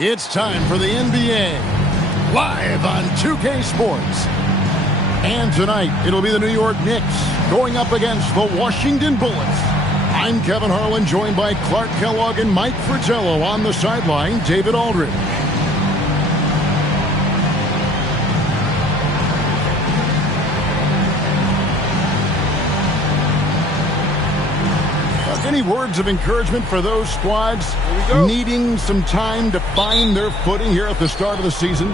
It's time for the NBA, live on 2K Sports. And tonight, it'll be the New York Knicks going up against the Washington Bullets. I'm Kevin Harlan, joined by Clark Kellogg and Mike Fratello. On the sideline, David Aldridge. Any words of encouragement for those squads needing some time to find their footing here at the start of the season?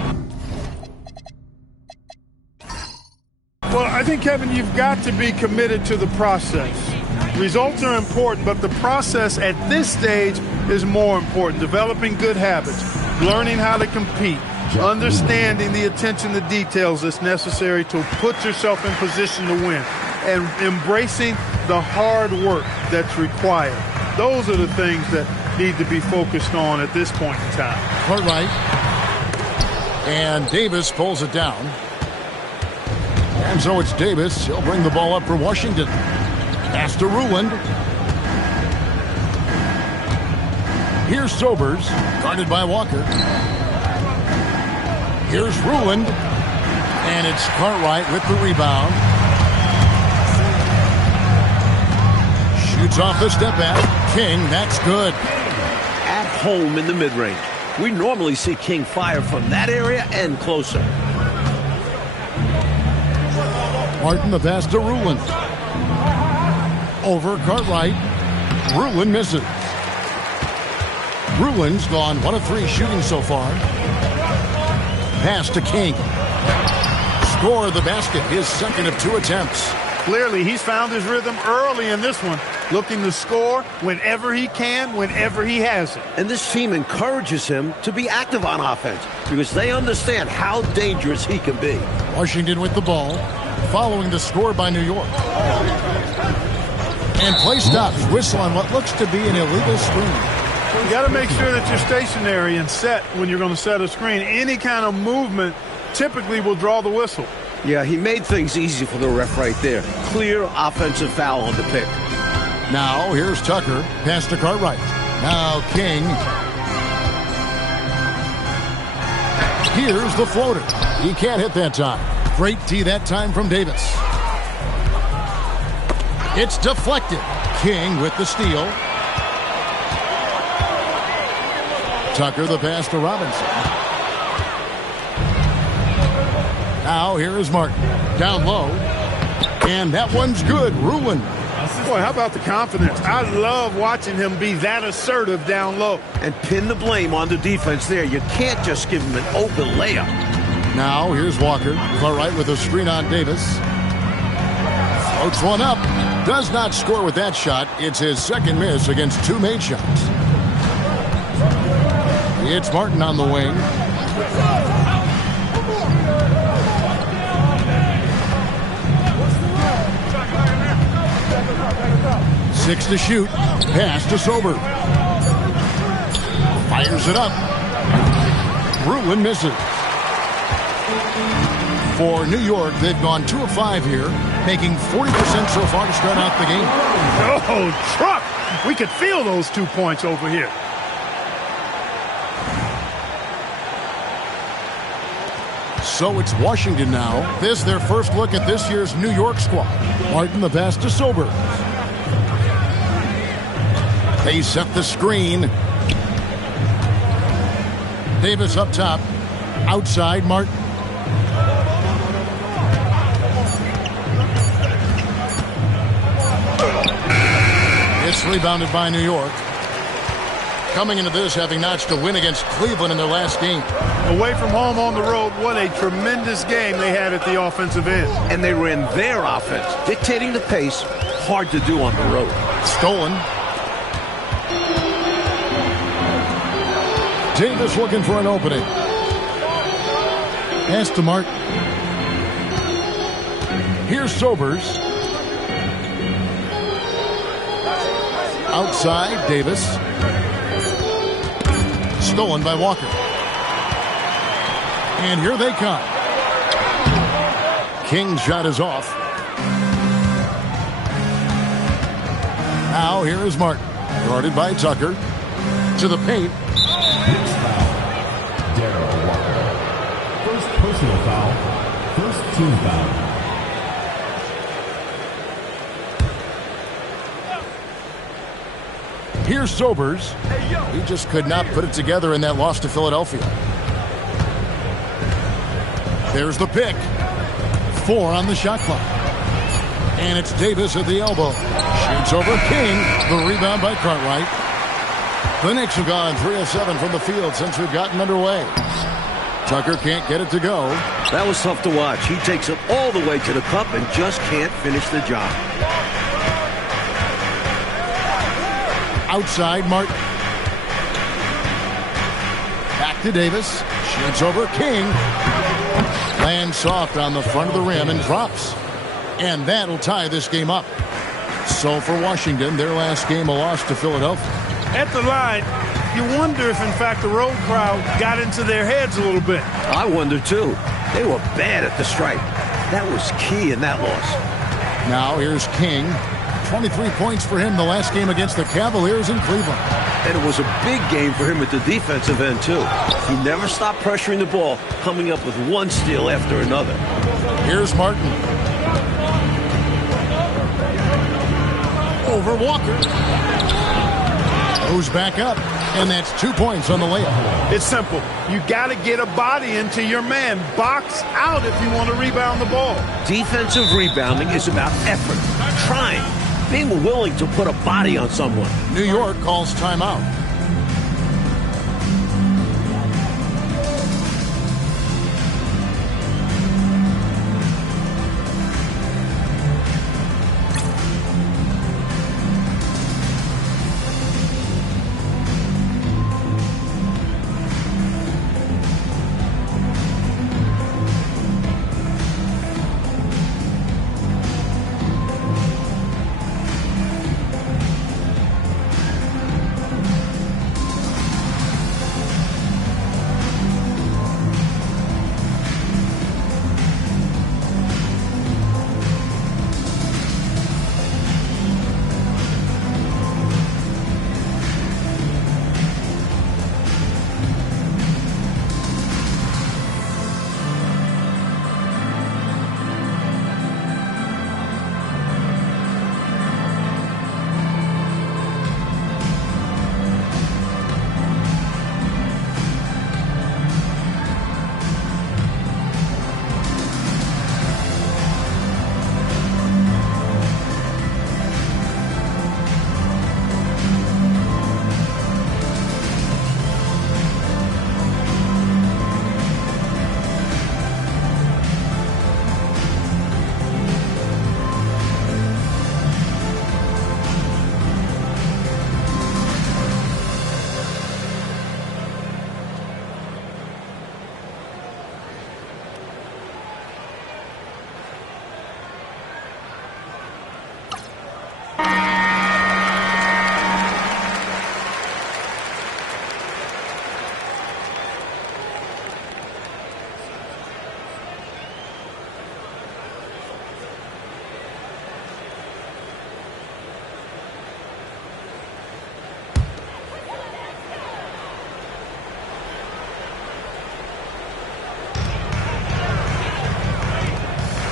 Well, I think, Kevin, you've got to be committed to the process. Results are important, but the process at this stage is more important. Developing good habits, learning how to compete, understanding the attention to details that's necessary to put yourself in position to win, and embracing the hard work that's required. Those are the things that need to be focused on at this point in time. Cartwright. And Davis pulls it down. And so it's Davis. He'll bring the ball up for Washington. Pass to Ruland. Here's Sobers, guarded by Walker. Here's Ruland. And it's Cartwright with the rebound. Shoots off the step back. King, that's good. At home in the mid-range. We normally see King fire from that area and closer. Martin, the pass to Ruland. Over Cartwright. Ruland misses. Ruland's gone 1 of 3 shooting so far. Pass to King. Score the basket, his second of 2 attempts. Clearly, he's found his rhythm early in this one, looking to score whenever he can, whenever he has it. And this team encourages him to be active on offense because they understand how dangerous he can be. Washington with the ball, following the score by New York. And play stops. Whistle on what looks to be an illegal screen. You got to make sure that you're stationary and set when you're going to set a screen. Any kind of movement typically will draw the whistle. Yeah, he made things easy for the ref right there. Clear offensive foul on the pick. Now, here's Tucker. Pass to Cartwright. Now, King. Here's the floater. He can't hit that time. Great D that time from Davis. It's deflected. King with the steal. Tucker the pass to Robinson. Now here is Martin. Down low. And that one's good. Ruland. Boy, how about the confidence? I love watching him be that assertive down low. And pin the blame on the defense there. You can't just give him an open layup. Now here's Walker. Cartwright with a screen on Davis. Floats one up. Does not score with that shot. It's his second miss against 2 made shots. It's Martin on the wing. Six to shoot. Pass to Sober. Fires it up. Ruland misses. For New York, they've gone 2 of 5 here, making 40% so far to start out the game. Oh, truck! We could feel those 2 points over here. So it's Washington now. This their first look at this year's New York squad. Martin the pass to Sober. They set the screen. Davis up top. Outside, Martin. It's rebounded by New York. Coming into this, having notched a win against Cleveland in their last game. Away from home on the road, what a tremendous game they had at the offensive end. And they ran their offense, dictating the pace. Hard to do on the road. Stolen. Davis looking for an opening. Pass to Martin. Here's Sobers. Outside, Davis. Stolen by Walker. And here they come. King's shot is off. Now here is Martin. Guarded by Tucker. To the paint. Personal foul. First team foul. Here's Sobers. He just could not put it together in that loss to Philadelphia. There's the pick. 4 on the shot clock. And it's Davis at the elbow. Shoots over King. The rebound by Cartwright. The Knicks have gone 3 of 7 from the field since we've gotten underway. Tucker can't get it to go. That was tough to watch. He takes it all the way to the cup and just can't finish the job. Outside Martin. Back to Davis. Shoots over King. Lands soft on the front of the rim and drops. And that'll tie this game up. So for Washington, their last game a loss to Philadelphia. At the line, you wonder if, in fact, the road crowd got into their heads a little bit. I wonder, too. They were bad at the stripe. That was key in that loss. Now here's King. 23 points for him the last game against the Cavaliers in Cleveland. And it was a big game for him at the defensive end, too. He never stopped pressuring the ball, coming up with one steal after another. Here's Martin. Over Walker. Goes back up, and that's 2 points on the layup. It's simple. You got to get a body into your man. Box out if you want to rebound the ball. Defensive rebounding is about effort, trying, being willing to put a body on someone. New York calls timeout.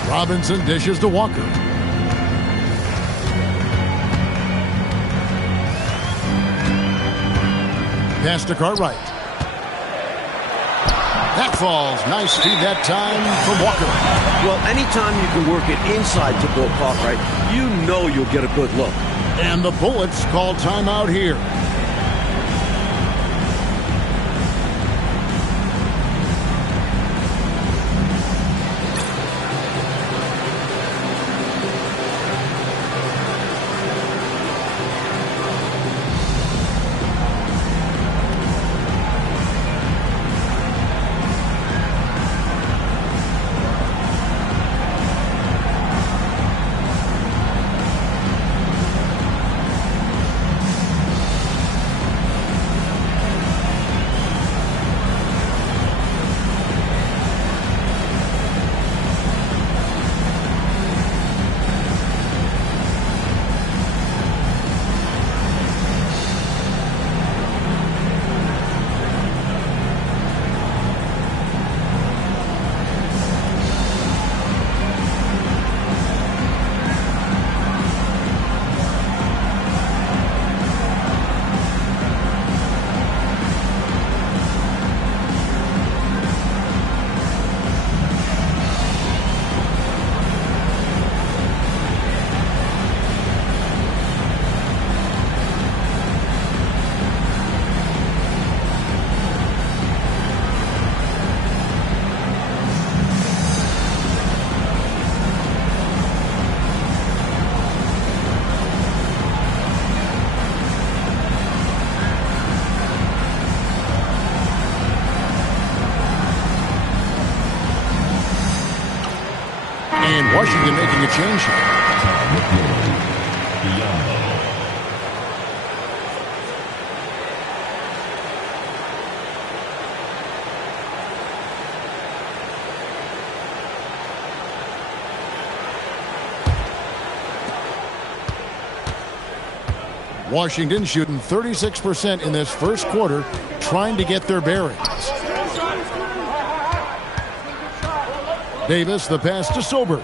Robinson dishes to Walker. Pass to Cartwright. That falls. Nice feed that time from Walker. Well, anytime you can work it inside to ball Cartwright, you know you'll get a good look. And the Bullets call timeout here. Washington making a change here. Washington shooting 36% in this first quarter, trying to get their bearings. Davis, the pass to Sobers.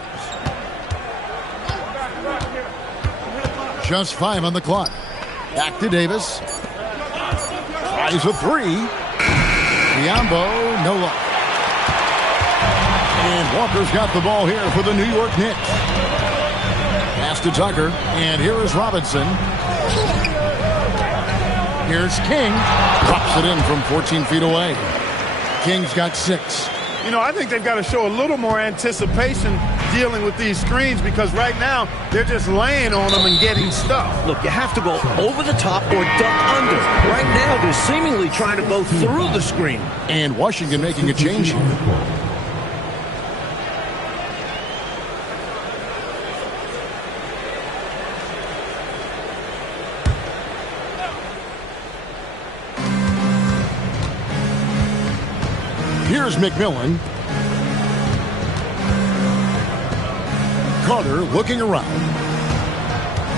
Just 5 on the clock. Back to Davis. Tries a 3. Biombo, no luck. And Walker's got the ball here for the New York Knicks. Pass to Tucker, and here is Robinson. Here's King. Drops it in from 14 feet away. King's got 6. You know, I think they've got to show a little more anticipation dealing with these screens, because right now they're just laying on them and getting stuff. Look, you have to go over the top or duck under. Right now they're seemingly trying to go through the screen. And Washington making a change here. Here's McMillan. Carter looking around.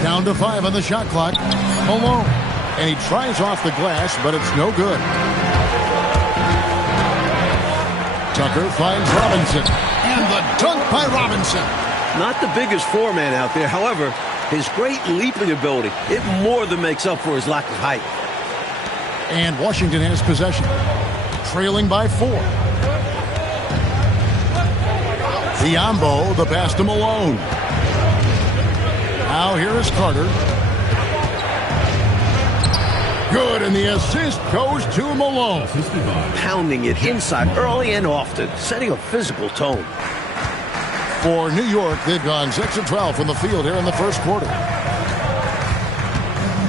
Down to 5 on the shot clock. Malone. And he tries off the glass, but it's no good. Tucker finds Robinson. And the dunk by Robinson. Not the biggest four-man out there. However, his great leaping ability, it more than makes up for his lack of height. And Washington has possession. Trailing by 4. Biombo, the pass to Malone. Now here is Carter. Good, and the assist goes to Malone. Pounding it inside early and often, setting a physical tone. For New York, they've gone 6 of 12 from the field here in the first quarter.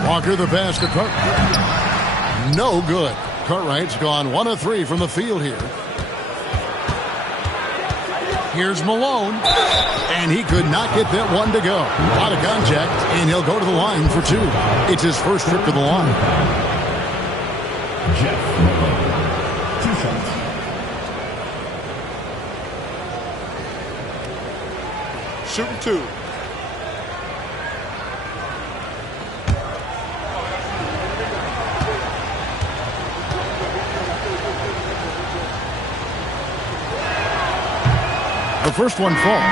Walker, the pass to Cartwright. No good. Cartwright's gone 1 of 3 from the field here. Here's Malone, and he could not get that one to go. A lot of contact, and he'll go to the line for 2. It's his first trip to the line. Jeff Malone, 2 shots. Shooting 2. The first one falls.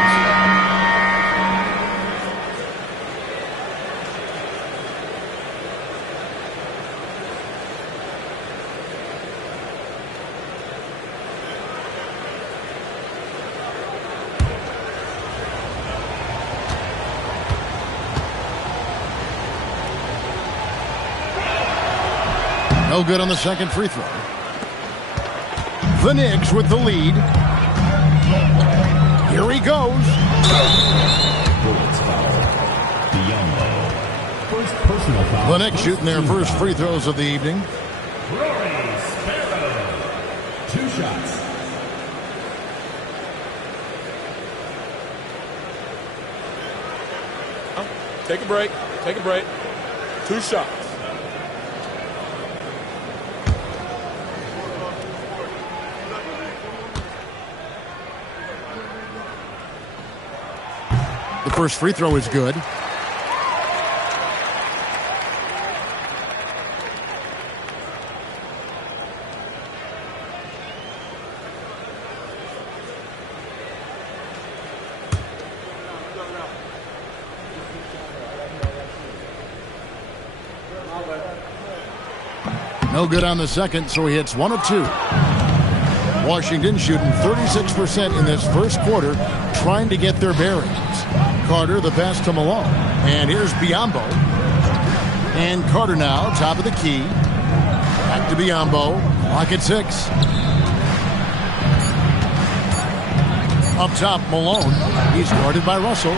No good on the second free throw. The Knicks with the lead. Here he goes. Bullets foul. Biombo. First personal foul. The Knicks shooting their first free throws of the evening. Sparrow. 2 shots. Take a break. Take a break. 2 shots. The first free throw is good. No good on the second, so he hits 1 of 2. Washington shooting 36% in this first quarter, trying to get their bearings. Carter, the pass to Malone. And here's Biombo. And Carter now, top of the key. Back to Biombo. Lock at 6. Up top, Malone. He's guarded by Russell.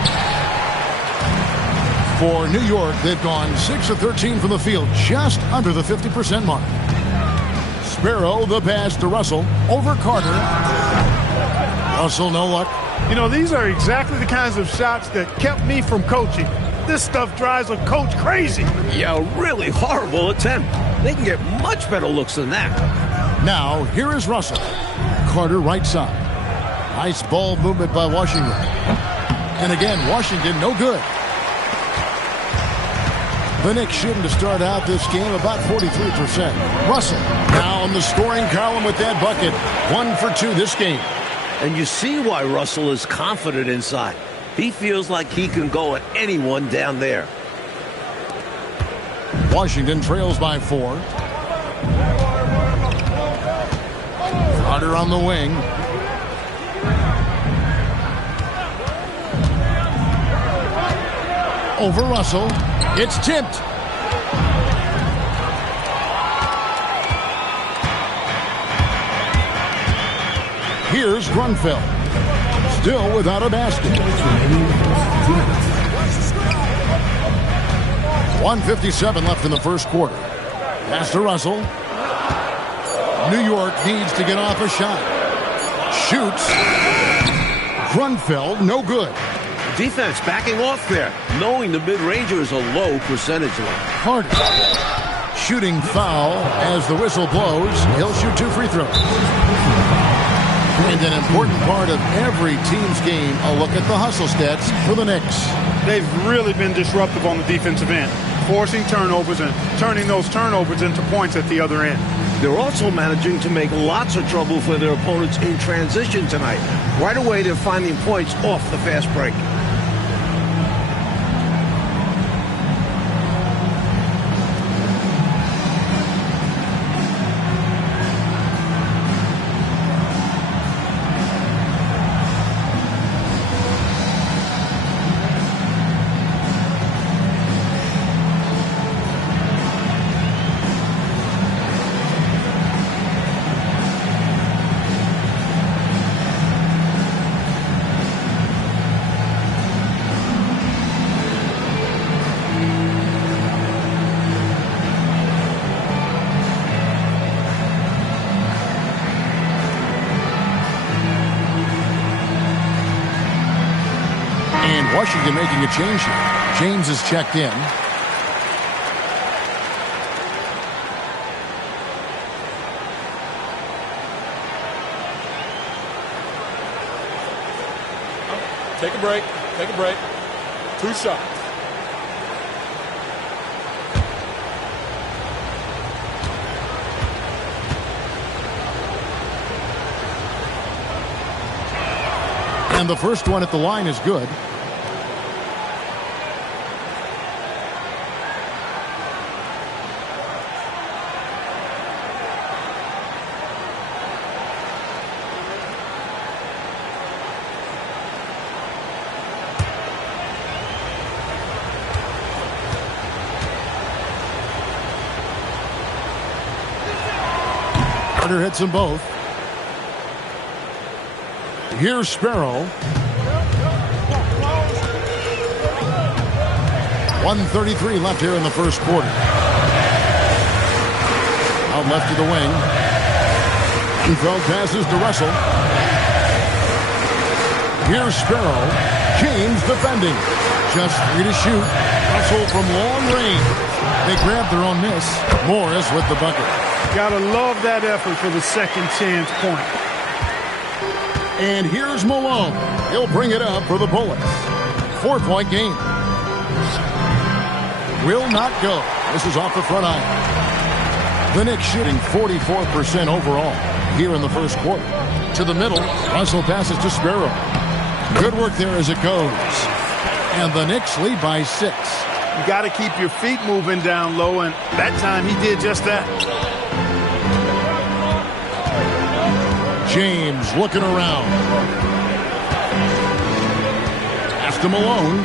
For New York, they've gone 6 of 13 from the field, just under the 50% mark. Sparrow, the pass to Russell. Over Carter. Russell, no luck. You know, these are exactly the kinds of shots that kept me from coaching. This stuff drives a coach crazy. Yeah, really horrible attempt. They can get much better looks than that. Now, here is Russell. Carter right side. Nice ball movement by Washington. And again, Washington no good. The Knicks shooting to start out this game about 43%. Russell now on the scoring column with that bucket. 1 for 2 this game. And you see why Russell is confident inside. He feels like he can go at anyone down there. Washington trails by 4. Carter on the wing. Over Russell. It's tipped. Here's Grunfeld. Still without a basket. 1:57 left in the first quarter. Pass to Russell. New York needs to get off a shot. Shoots. Grunfeld, no good. Defense backing off there, knowing the mid-ranger is a low percentage one. Carter. Shooting foul as the whistle blows. He'll shoot 2 free throws. And an important part of every team's game, a look at the hustle stats for the Knicks. They've really been disruptive on the defensive end, forcing turnovers and turning those turnovers into points at the other end. They're also managing to make lots of trouble for their opponents in transition tonight. Right away, they're finding points off the fast break. Washington making a change here. James is checked in. Take a break. Take a break. 2 shots. And the first one at the line is good. Carter hits them both. Here's Sparrow. 1:33 left here in the first quarter. Out left to the wing. Grunfeld passes to Russell. Here's Sparrow. James defending. Just 3 to shoot. Russell from long range. They grab their own miss. Morris with the bucket. Gotta love that effort for the second chance point. And here's Malone. He'll bring it up for the Bullets. 4-point game. Will not go. This is off the front iron. The Knicks shooting 44% overall here in the first quarter. To the middle. Russell passes to Sparrow. Good work there as it goes. And the Knicks lead by 6. You got to keep your feet moving down low, and that time he did just that. James looking around. Pass to Malone.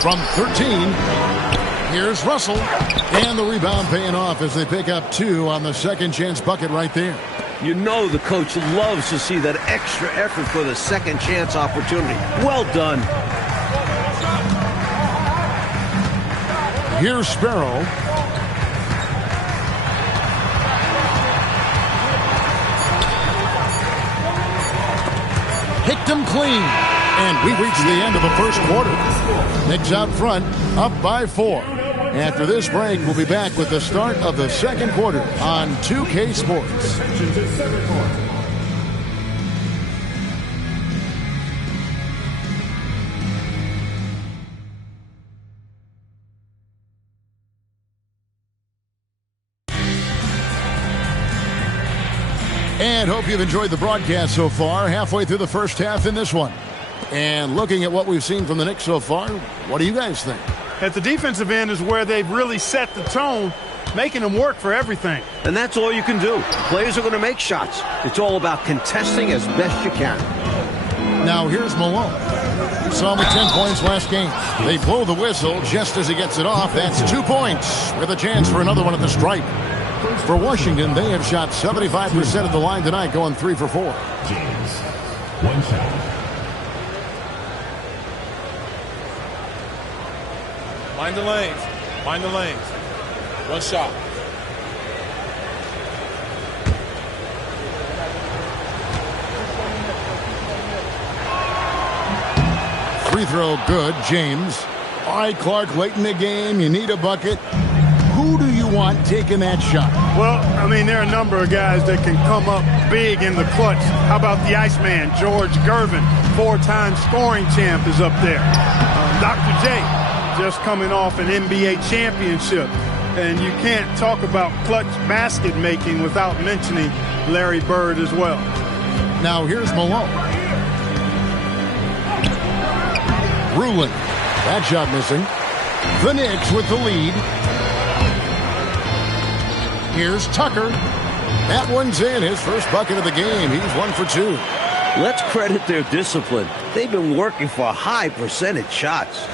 From 13, here's Russell. And the rebound paying off as they pick up 2 on the second chance bucket right there. You know the coach loves to see that extra effort for the second chance opportunity. Well done. Here's Sparrow. picked him clean. And we reach the end of the first quarter. Knicks out front, up by 4. After this break, we'll be back with the start of the second quarter on 2K Sports. And hope you've enjoyed the broadcast so far. Halfway through the first half in this one. And looking at what we've seen from the Knicks so far, what do you guys think? At the defensive end is where they've really set the tone, making them work for everything. And that's all you can do. Players are going to make shots. It's all about contesting as best you can. Now here's Malone. Saw him with 10 points last game. They blow the whistle just as he gets it off. That's 2 points with a chance for another one at the stripe. For Washington, they have shot 75% of the line tonight, going 3 for 4. James, 1 shot. Mind the lanes. Mind the lanes. 1 shot. Free throw good, James. All right, Clark, late in the game, you need a bucket. Who do you want taking that shot? Well, I mean, there are a number of guys that can come up big in the clutch. How about the Iceman, George Gervin, 4-time scoring champ is up there. Dr. J, just coming off an NBA championship. And you can't talk about clutch basket making without mentioning Larry Bird as well. Now here's Malone. Rulin. That shot missing. The Knicks with the lead. Here's Tucker. That one's in. His first bucket of the game. He's 1 for 2. Let's credit their discipline. They've been working for high percentage shots.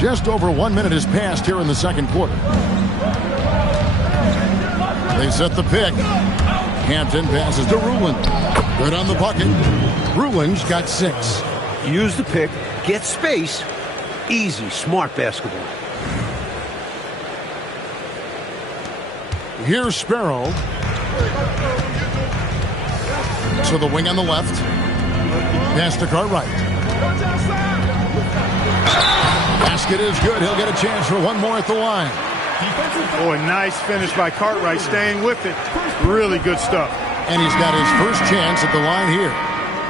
Just over 1 minute has passed here in the second quarter. They set the pick. Hampton passes to Rulin. Good on the bucket. Rulin's got 6. Use the pick, get space. Easy, smart basketball. Here's Sparrow. To the wing on the left. Pass to Cartwright. Basket is good. He'll get a chance for one more at the line. Boy, nice finish by Cartwright, staying with it. Really good stuff. And he's got his first chance at the line here.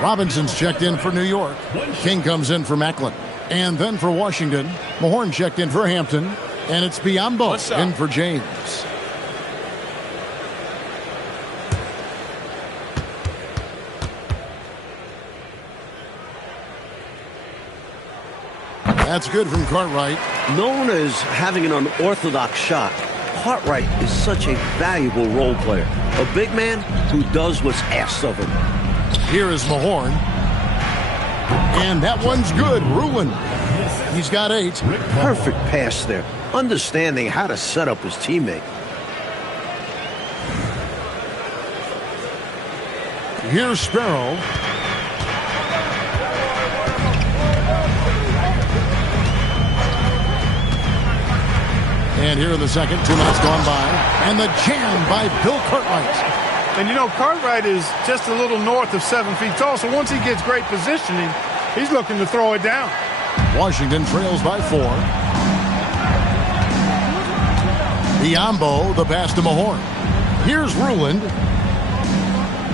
Robinson's checked in for New York. King comes in for Macklin. And then for Washington, Mahorn checked in for Hampton. And it's Biyombo in for James. That's good from Cartwright. Known as having an unorthodox shot, Cartwright is such a valuable role player. A big man who does what's asked of him. Here is Mahorn. And that one's good. Rulin. He's got 8. Perfect pass there. Understanding how to set up his teammate. Here's Sparrow. And here in the second, 2 minutes gone by. And the jam by Bill Cartwright. And you know, Cartwright is just a little north of 7 feet tall, so once he gets great positioning, he's looking to throw it down. Washington trails by 4. Biyombo, the pass to Mahorn. Here's Ruland.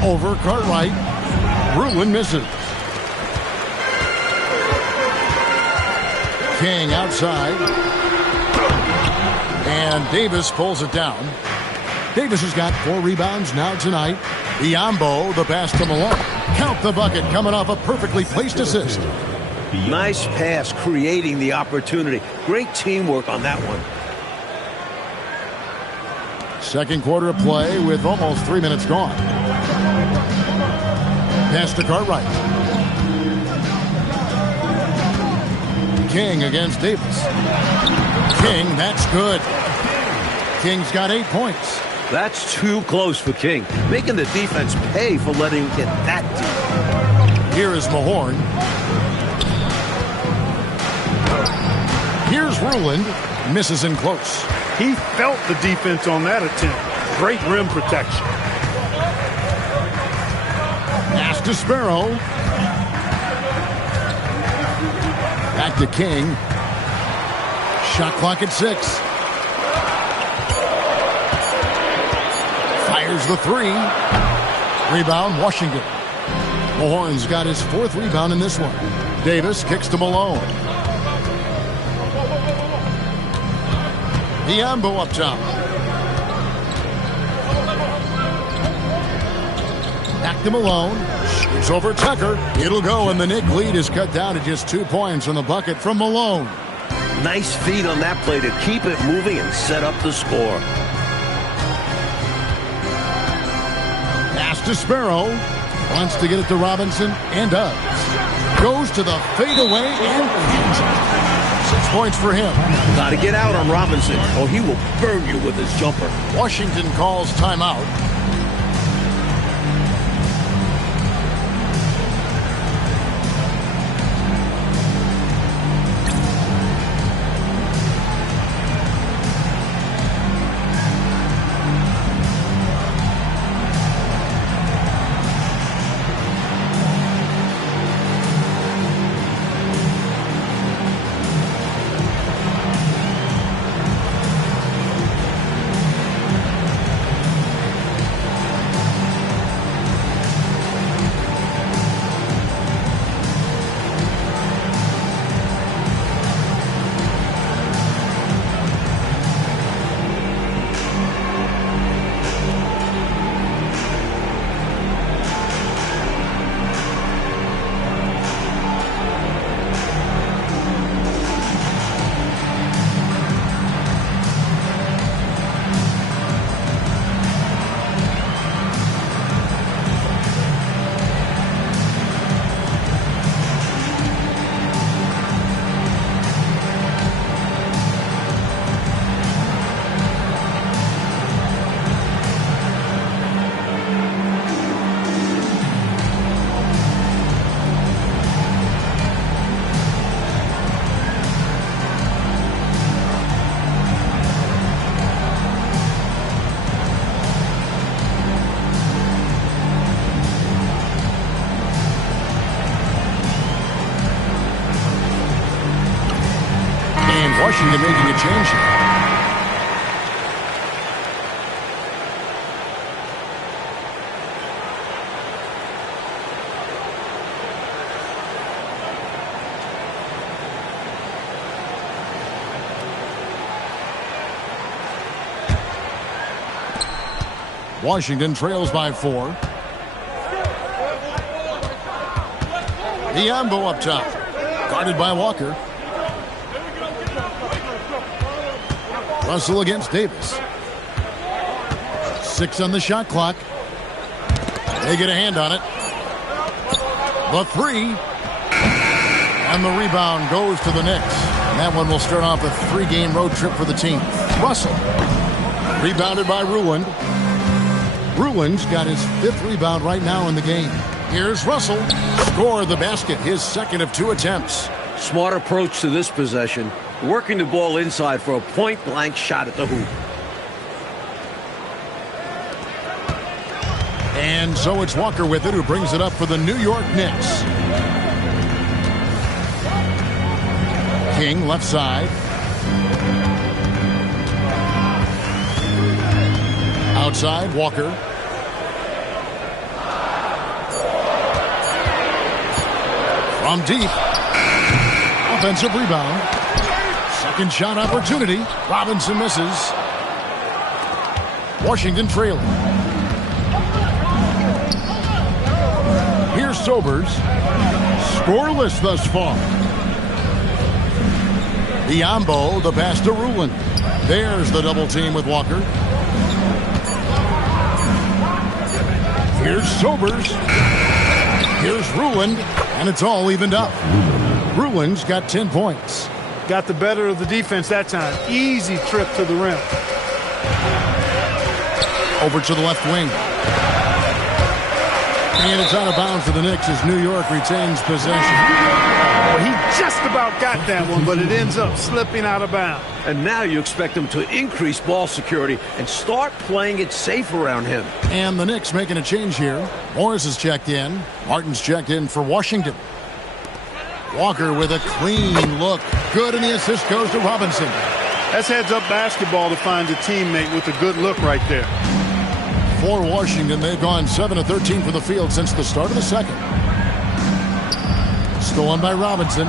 Over Cartwright. Ruland misses. King outside. And Davis pulls it down. Davis has got 4 rebounds now tonight. Biyombo, the pass to Malone. Count the bucket, coming off a perfectly placed assist. Nice pass, creating the opportunity. Great teamwork on that one. Second quarter of play with almost 3 minutes gone. Pass to Cartwright. King against Davis. King, that's good. King's got 8 points. That's too close for King. Making the defense pay for letting him get that deep. Here is Mahorn. Here's Ruland. Misses in close. He felt the defense on that attempt. Great rim protection. to Sparrow. Back to King. Shot clock at 6. Fires the 3. Rebound, Washington. Mahorn's got his 4th rebound in this one. Davis kicks to Malone. Diambo up top. Back to Malone. Shoots over Tucker. It'll go, and the Knicks lead is cut down to just 2 points on the bucket from Malone. Nice feed on that play to keep it moving and set up the score. Pass to Sparrow. Wants to get it to Robinson, and does. Goes to the fadeaway and hits it. 6 points for him. Got to get out on Robinson, or he will burn you with his jumper. Washington calls timeout. Washington making a change here. Washington trails by 4. Diambo up top. Guarded by Walker. Russell against Davis. 6 on the shot clock. They get a hand on it. The 3. And the rebound goes to the Knicks. And that one will start off a 3-game road trip for the team. Russell. Rebounded by Ruland. Ruland's got his 5th rebound right now in the game. Here's Russell. Score the basket, his 2nd of 2 attempts. Smart approach to this possession. Working the ball inside for a point-blank shot at the hoop. And so it's Walker with it, who brings it up for the New York Knicks. King left side. Outside, Walker. From deep. Offensive rebound. Second shot opportunity. Robinson misses. Washington trailing. Here's Sobers. Scoreless thus far. Diambo, the pass to Ruland. There's the double team with Walker. Here's Sobers. Here's Ruland. And it's all evened up. Ruland's got 10 points. Got the better of the defense that time. Easy trip to the rim. Over to the left wing. And it's out of bounds for the Knicks as New York retains possession. Well, he just about got that one, but it ends up slipping out of bounds. And now you expect them to increase ball security and start playing it safe around him. And the Knicks making a change here. Morris is checked in. Martin's checked in for Washington. Walker with a clean look. Good, and the assist goes to Robinson. That's heads-up basketball to find a teammate with a good look right there. For Washington, they've gone 7 of 13 from the field since the start of the second. Stolen by Robinson.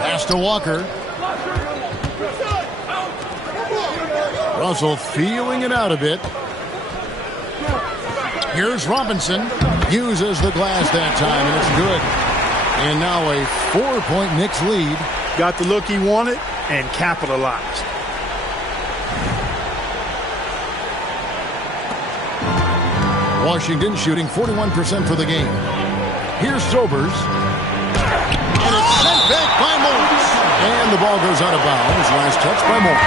Pass to Walker. Russell feeling it out a bit. Here's Robinson. Uses the glass that time, and it's good. And now a 4-point Knicks lead. Got the look he wanted and capitalized. Washington shooting 41% for the game. Here's Sobers. And it's sent back by Morris. And the ball goes out of bounds. Last touch by Morris.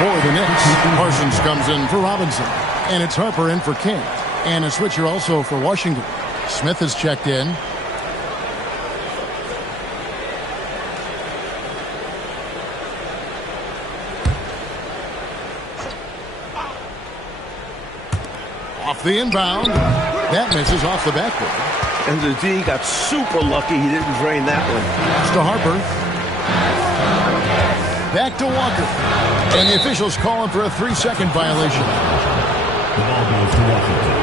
For the Knicks, Parsons comes in for Robinson. And it's Harper in for King. And a switcher also for Washington. Smith is checked in. Off the inbound. That misses off the backboard. And the D got super lucky he didn't drain that one. Pass to Harper. Back to Walker. And the officials calling for a 3-second violation. The ball goes to Washington.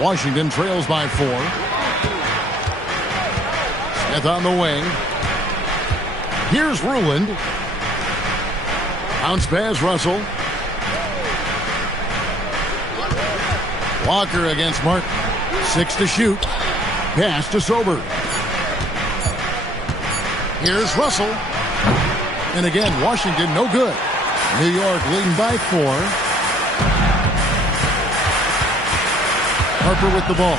Washington trails by 4. Smith on the wing. Here's Ruland. Bounce pass, Russell. Walker against Martin. 6 to shoot. Pass to Sober. Here's Russell. And again, Washington no good. New York leading by 4. Harper with the ball.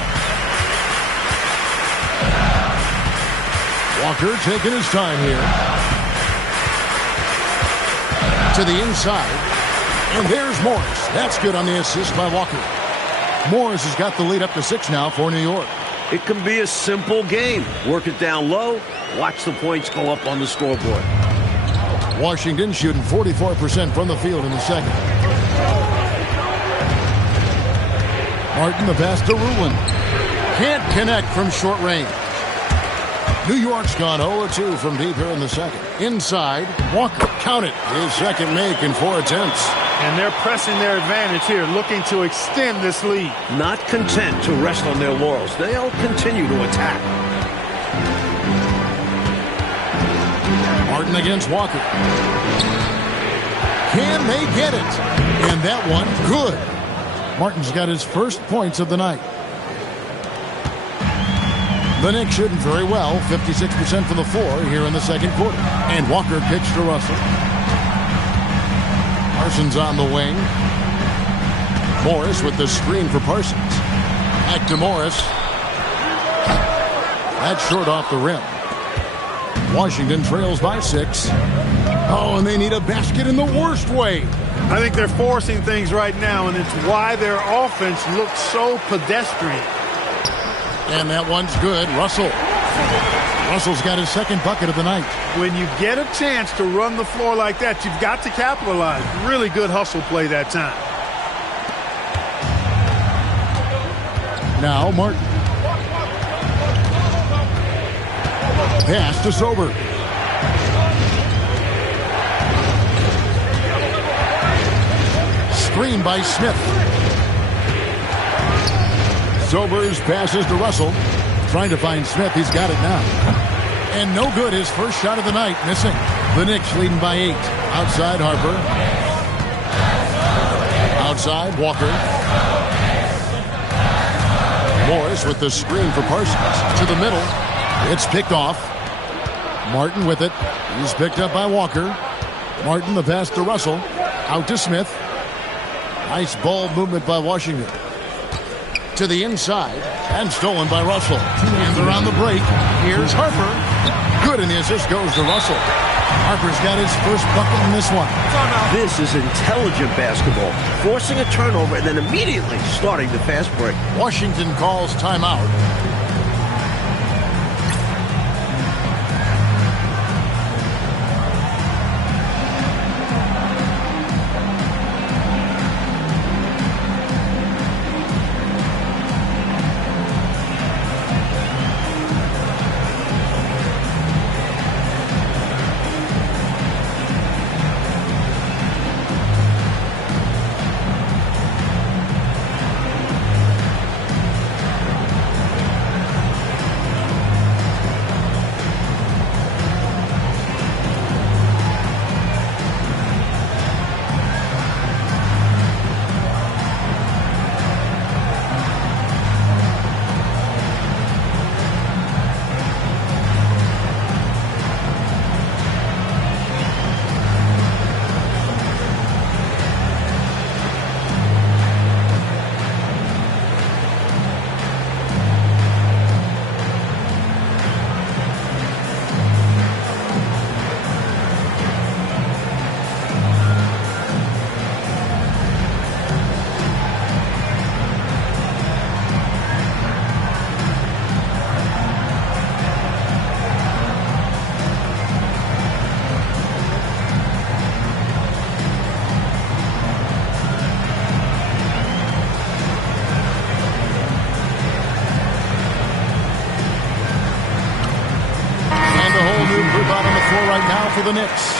Walker taking his time here. To the inside. And there's Morris. That's good on the assist by Walker. Morris has got the lead up to 6 now for New York. It can be a simple game. Work it down low. Watch the points go up on the scoreboard. Washington shooting 44% from the field in the second. Martin the pass to Ruland. Can't connect from short range. New York's gone 0-2 from deep here in the second. Inside, Walker, count it. His second make in 4 attempts. And they're pressing their advantage here, looking to extend this lead. Not content to rest on their laurels. They'll continue to attack. Martin against Walker. Can they get it? And that one, good. Martin's got his first points of the night. The Knicks shooting very well, 56% from the floor here in the second quarter. And Walker kicks to Russell. Parsons on the wing. Morris with the screen for Parsons. Back to Morris. That's short off the rim. Washington trails by 6. Oh, and they need a basket in the worst way. I think they're forcing things right now, and it's why their offense looks so pedestrian. And that one's good. Russell's got his second bucket of the night. When you get a chance to run the floor like that, you've got to capitalize. Really good hustle play that time. Now Martin. Pass to Sober. Screen by Smith. Sobers passes to Russell. Trying to find Smith. He's got it now. And no good. His first shot of the night. Missing. The Knicks leading by 8. Outside Harper. Outside Walker. Morris with the screen for Parsons. To the middle. It's picked off. Martin with it. He's picked up by Walker. Martin the pass to Russell. Out to Smith. Nice ball movement by Washington. To the inside and stolen by Russell. And they're on the break. Here's Harper. Good, and the assist goes to Russell. Harper's got his first bucket in this one. This is intelligent basketball. Forcing a turnover and then immediately starting the fast break. Washington calls timeout. Right now for the Knicks.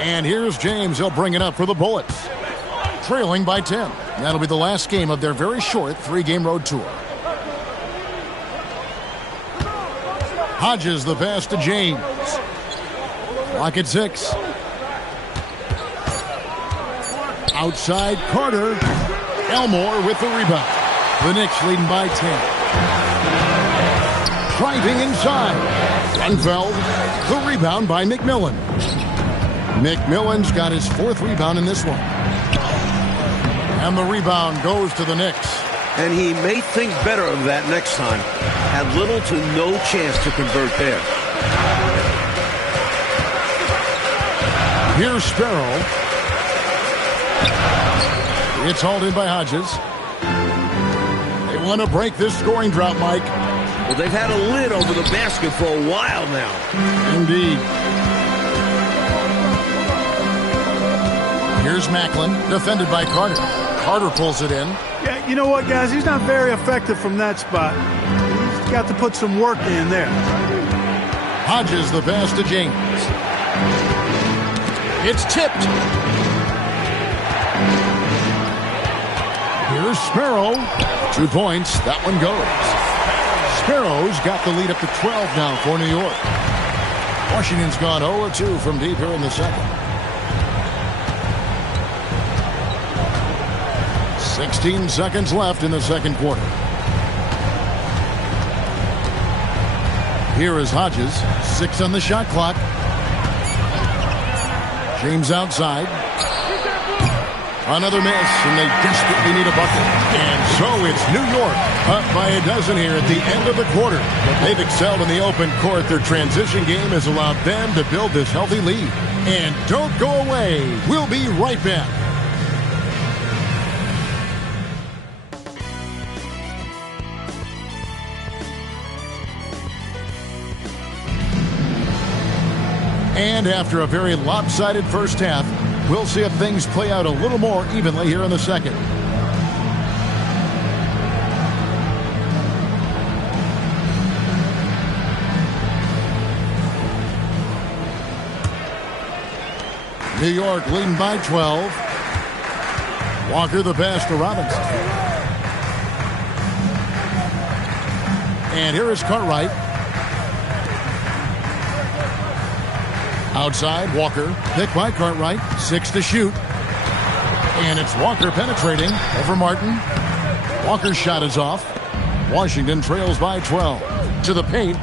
And here's James. He'll bring it up for the Bullets. Trailing by 10. That'll be the last game of their very short 3-game road tour. Hodges the pass to James. Clock at 6. Outside Carter. Elmore with the rebound. The Knicks leading by 10. Driving inside. Grunfeld. The rebound by McMillan. McMillan's got his 4th rebound in this one. And the rebound goes to the Knicks. And he may think better of that next time. Had little to no chance to convert there. Here's Sparrow. It's hauled in by Hodges. They want to break this scoring drought, Mike. Well, they've had a lid over the basket for a while now. Indeed. Here's Macklin, defended by Carter. Carter pulls it in. Yeah, you know what, guys? He's not very effective from that spot. He's got to put some work in there. Hodges the pass to James. It's tipped. Here's Sparrow. 2 points. That one goes. Sparrow's got the lead up to 12 now for New York. Washington's gone 0-2 from deep here in the second. 16 seconds left in the second quarter. Here is Hodges. 6 on the shot clock. James outside. Another miss, and they desperately need a bucket. And so it's New York up by a dozen here at the end of the quarter. They've excelled in the open court. Their transition game has allowed them to build this healthy lead. And don't go away. We'll be right back. And after a very lopsided first half, we'll see if things play out a little more evenly here in the second. New York leading by 12. Walker the pass to Robinson. And here is Cartwright. Outside, Walker, picked by Cartwright, 6 to shoot. And it's Walker penetrating over Martin. Walker's shot is off. Washington trails by 12. To the paint.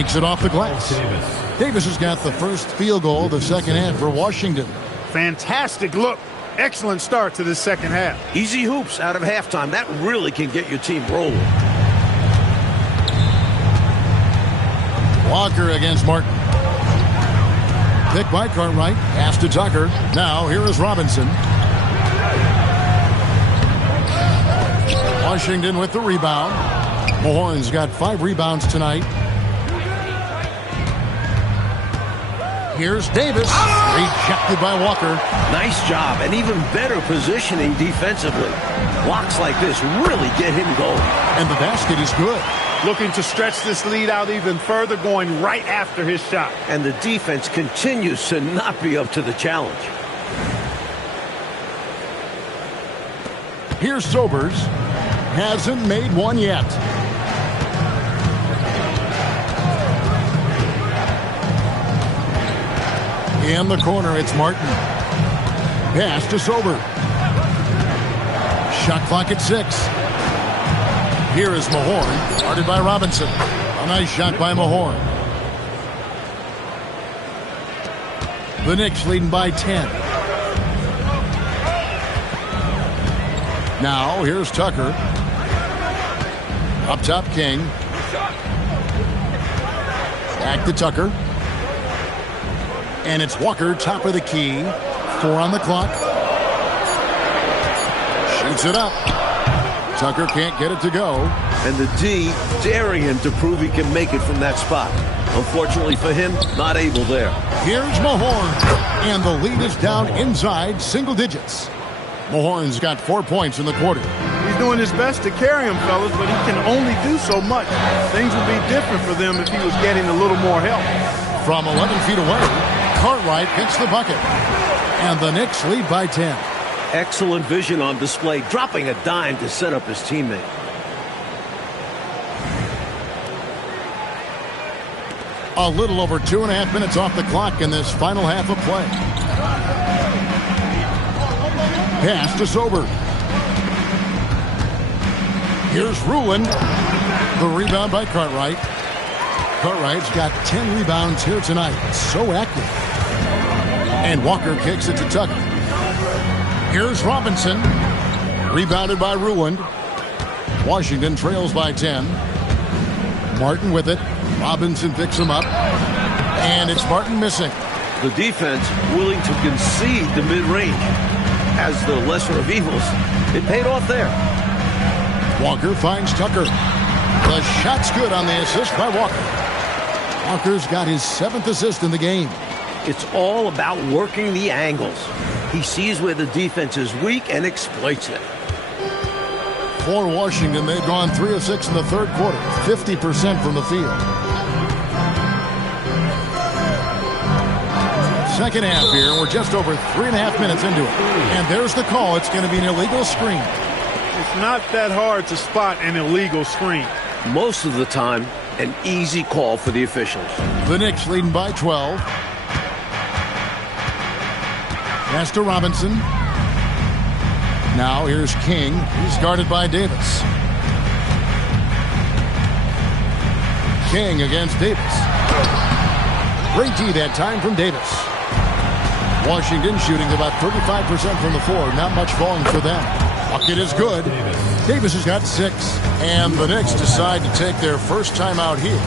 Takes it off the glass. Davis has got the first field goal of the second half for Washington. Fantastic look. Excellent start to this second half. Easy hoops out of halftime. That really can get your team rolling. Walker against Martin. Pick by Cartwright. Pass to Tucker. Now here is Robinson. Washington with the rebound. Mahorn's got 5 rebounds tonight. Here's Davis. Rejected by Walker. Nice job, and even better positioning defensively. Blocks like this really get him going. And the basket is good. Looking to stretch this lead out even further, going right after his shot. And the defense continues to not be up to the challenge. Here's Sobers. Hasn't made one yet. In the corner, it's Martin. Pass to Sober. Shot clock at 6. Here is Mahorn, guarded by Robinson. A nice shot by Mahorn. The Knicks leading by 10. Now, here's Tucker. Up top, King. Back to Tucker. And it's Walker, top of the key. 4 on the clock. Shoots it up. Tucker can't get it to go. And the D daring him to prove he can make it from that spot. Unfortunately for him, not able there. Here's Mahorn. And the lead is down inside single digits. Mahorn's got 4 points in the quarter. He's doing his best to carry him, fellas, but he can only do so much. Things would be different for them if he was getting a little more help. From 11 feet away, Cartwright gets the bucket. And the Knicks lead by 10. Excellent vision on display, dropping a dime to set up his teammate. A little over 2.5 minutes off the clock in this final half of play. Pass to Sober. Here's Ruland. The rebound by Cartwright. Cartwright's got 10 rebounds here tonight. So active. And Walker kicks it to Tucker. Here's Robinson. Rebounded by Ruland. Washington trails by 10. Martin with it. Robinson picks him up. And it's Martin missing. The defense willing to concede the mid-range. As the lesser of evils, it paid off there. Walker finds Tucker. The shot's good on the assist by Walker. Walker's got his 7th assist in the game. It's all about working the angles. He sees where the defense is weak and exploits it. For Washington, they've gone 3 of 6 in the third quarter, 50% from the field. Second half here, we're just over 3.5 minutes into it. And there's the call. It's going to be an illegal screen. It's not that hard to spot an illegal screen. Most of the time, an easy call for the officials. The Knicks leading by 12. Pass to Robinson. Now here's King. He's guarded by Davis. King against Davis. Great D that time from Davis. Washington shooting about 35% from the floor. Not much falling for them. Bucket is good. Davis has got 6. And the Knicks decide to take their first time out here.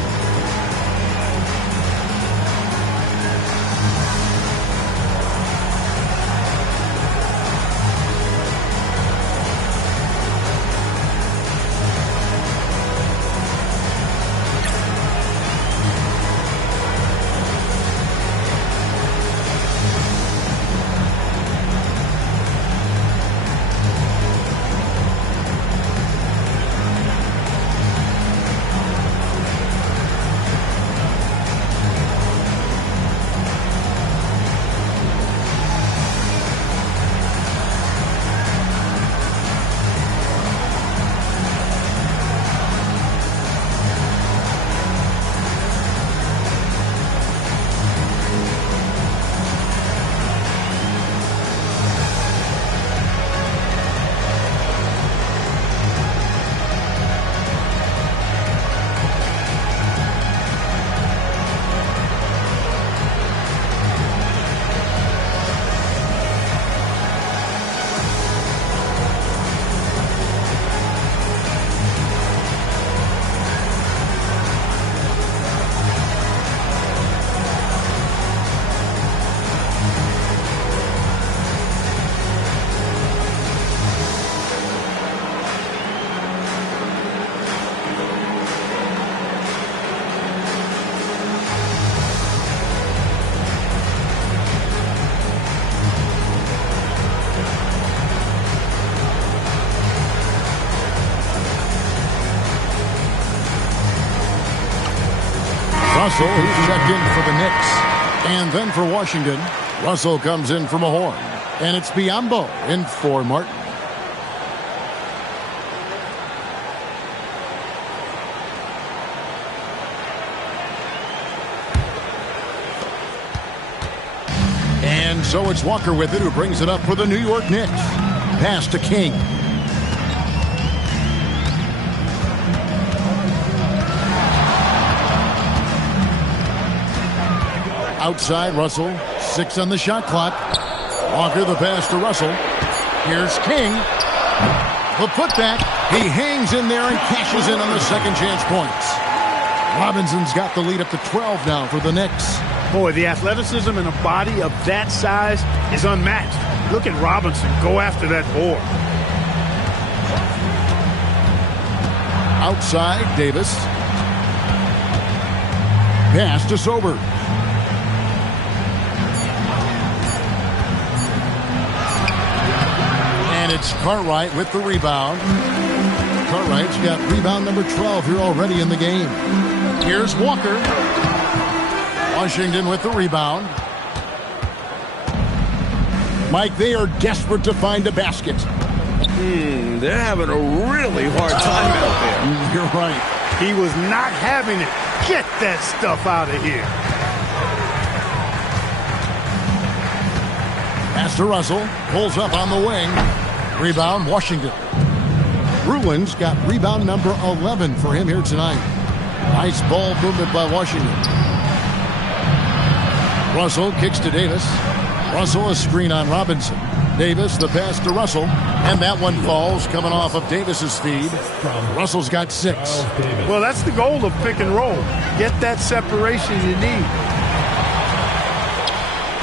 Russell, who's checked in for the Knicks. And then for Washington, Russell comes in from a horn. And it's Biyombo in for Martin. And so it's Walker with it, who brings it up for the New York Knicks. Pass to King. Outside, Russell. 6 on the shot clock. Walker, the pass to Russell. Here's King. The putback. He hangs in there and cashes in on the second chance points. Robinson's got the lead up to 12 now for the Knicks. Boy, the athleticism in a body of that size is unmatched. Look at Robinson go after that board. Outside, Davis. Pass to Sober. And it's Cartwright with the rebound. Cartwright's got rebound number 12 here already in the game. Here's Walker. Washington with the rebound. Mike, they are desperate to find a basket. They're having a really hard time out there. You're right. He was not having it. Get that stuff out of here. Pass to Russell. Pulls up on the wing. Rebound, Washington. Ruin's got rebound number 11 for him here tonight. Nice ball movement by Washington. Russell kicks to Davis. Russell, a screen on Robinson. Davis, the pass to Russell. And that one falls, coming off of Davis's feed. Russell's got 6. Well, that's the goal of pick and roll. Get that separation you need.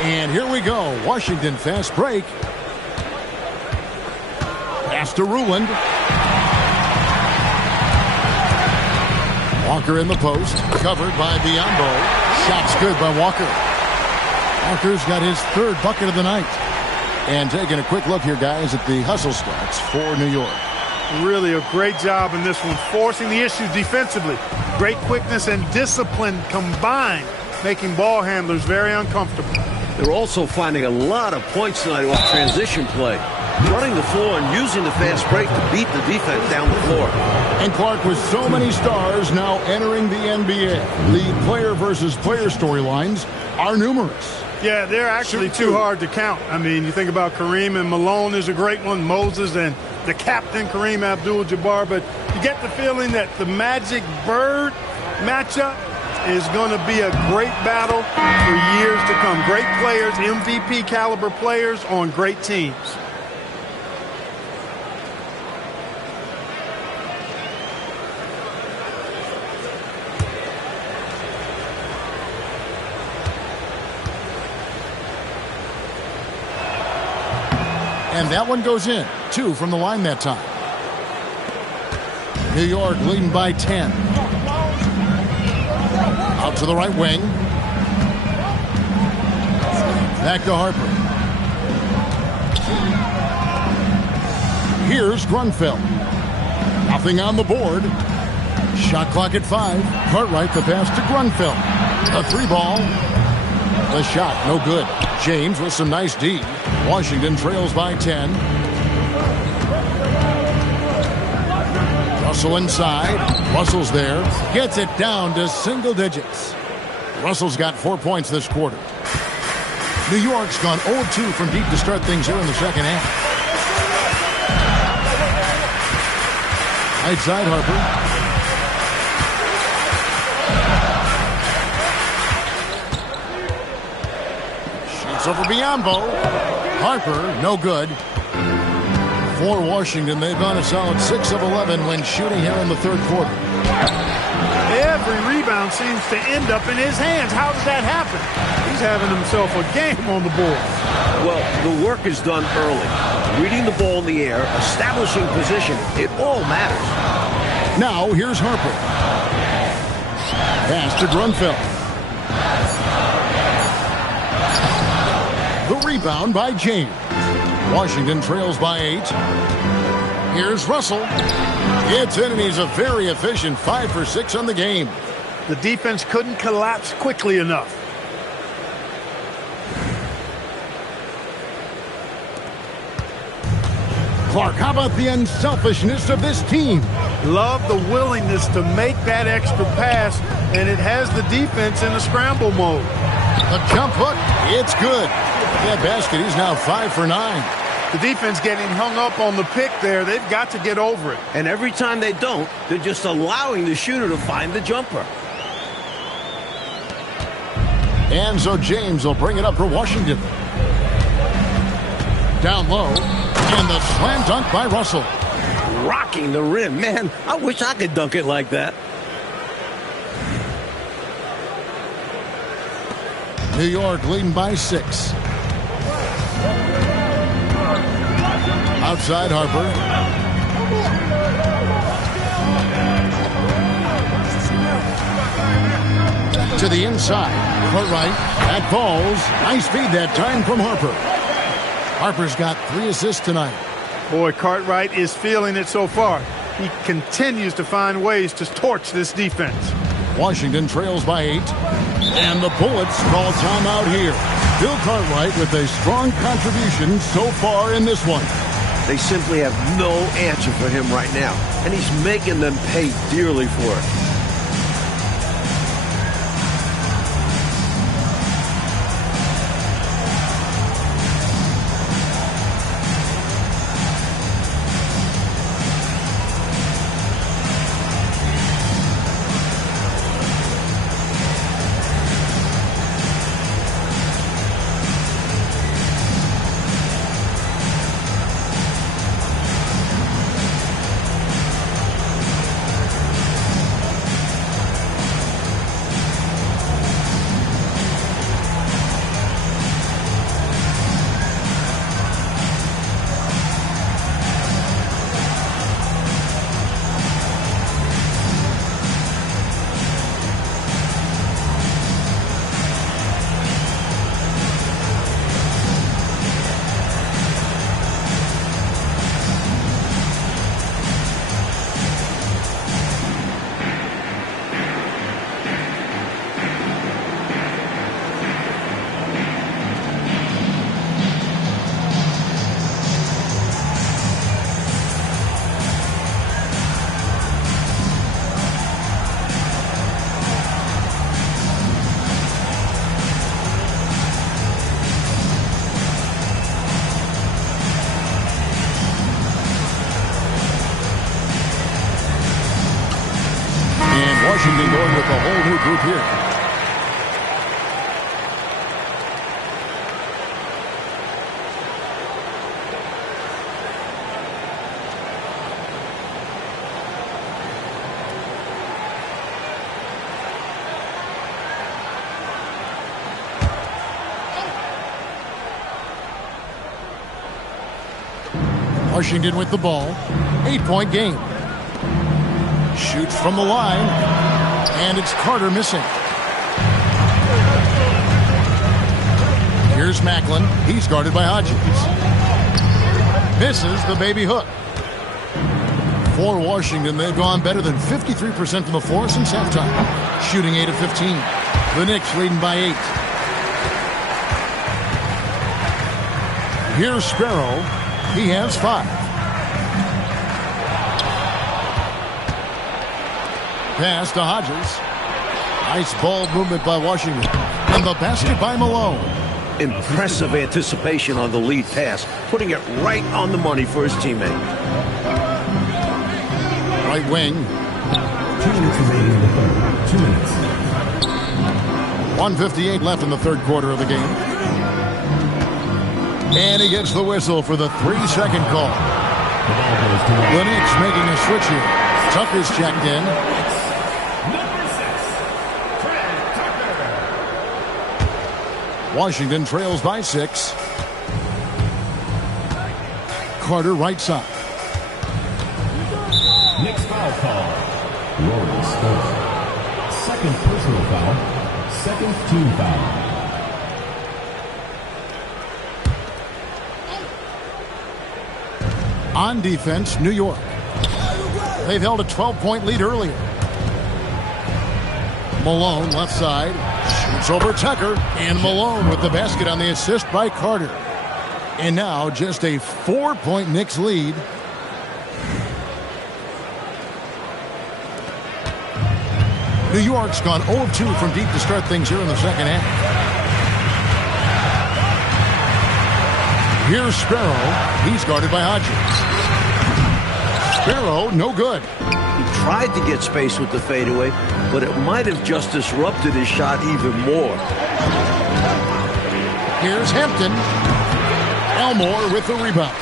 And here we go. Washington fast break. Pass to Ruland. Walker in the post. Covered by Biyombo. Shot's good by Walker. Walker's got his 3rd bucket of the night. And taking a quick look here, guys, at the hustle stats for New York. Really a great job in this one, forcing the issues defensively. Great quickness and discipline combined, making ball handlers very uncomfortable. They're also finding a lot of points tonight off transition play. Running the floor and using the fast break to beat the defense down the floor. And Clark, with so many stars now entering the NBA, the player versus player storylines are numerous. Yeah, they're actually too hard to count. I mean, you think about Kareem and Malone is a great one, Moses and the captain, Kareem Abdul-Jabbar, but you get the feeling that the Magic Bird matchup is going to be a great battle for years to come. Great players, MVP caliber players on great teams. And that one goes in. 2 from the line that time. New York leading by 10. Out to the right wing. Back to Harper. Here's Grunfeld. Nothing on the board. Shot clock at 5. Cartwright, the pass to Grunfeld. A 3-ball. The shot, no good. James with some nice D. Washington trails by 10. Russell inside. Russell's there. Gets it down to single digits. Russell's got 4 points this quarter. New York's gone 0-2 from deep to start things here in the second half. Right side, Harper. Over Biyombo. Harper, no good. For Washington, they've gone a solid 6 of 11 when shooting here in the 3rd quarter. Every rebound seems to end up in his hands. How does that happen? He's having himself a game on the board. Well, the work is done early. Reading the ball in the air, establishing position, it all matters. Now, here's Harper. Pass to Grunfeld. The rebound by James. Washington trails by 8. Here's Russell. Gets in, and he's a very efficient 5 for 6 on the game. The defense couldn't collapse quickly enough. Clark, how about the unselfishness of this team? Love the willingness to make that extra pass, and it has the defense in a scramble mode. The jump hook, it's good. That basket, he's now 5 for 9. The defense getting hung up on the pick there. They've got to get over it. And every time they don't, they're just allowing the shooter to find the jumper. And so James will bring it up for Washington. Down low, and the slam dunk by Russell. Rocking the rim. Man, I wish I could dunk it like that. New York leading by 6. Outside Harper. To the inside. Cartwright. That falls. Nice feed that time from Harper. Harper's got 3 assists tonight. Boy, Cartwright is feeling it so far. He continues to find ways to torch this defense. Washington trails by 8. And the Bullets call timeout here. Bill Cartwright with a strong contribution so far in this one. They simply have no answer for him right now, and he's making them pay dearly for it. Washington going with a whole new group here. Washington with the ball. 8-point game. Shoots from the line, and it's Carter missing. Here's Macklin. He's guarded by Hodges. Misses the baby hook. For Washington, they've gone better than 53% from the floor since halftime, shooting 8 of 15. The Knicks leading by 8. Here's Sparrow. He has 5. Pass to Hodges. Nice ball movement by Washington. And the basket by Malone. Impressive anticipation on the lead pass, putting it right on the money for his teammate. Right wing. 2 minutes remaining in the third. 2 minutes. 1:58 left in the third quarter of the game. And he gets the whistle for the 3-second call. The Knicks making a switch here. Tucker's checked in. Washington trails by 6. Carter right side. Knicks foul call. Rory Stone. Second personal foul. Second team foul. On defense, New York. They've held a 12-point lead earlier. Malone, left side. Shoots over Tucker. And Malone with the basket on the assist by Carter. And now just a 4-point Knicks lead. New York's gone 0-2 from deep to start things here in the second half. Here's Sparrow. He's guarded by Hodges. Sparrow, no good. He tried to get space with the fadeaway, but it might have just disrupted his shot even more. Here's Hampton. Elmore with the rebound.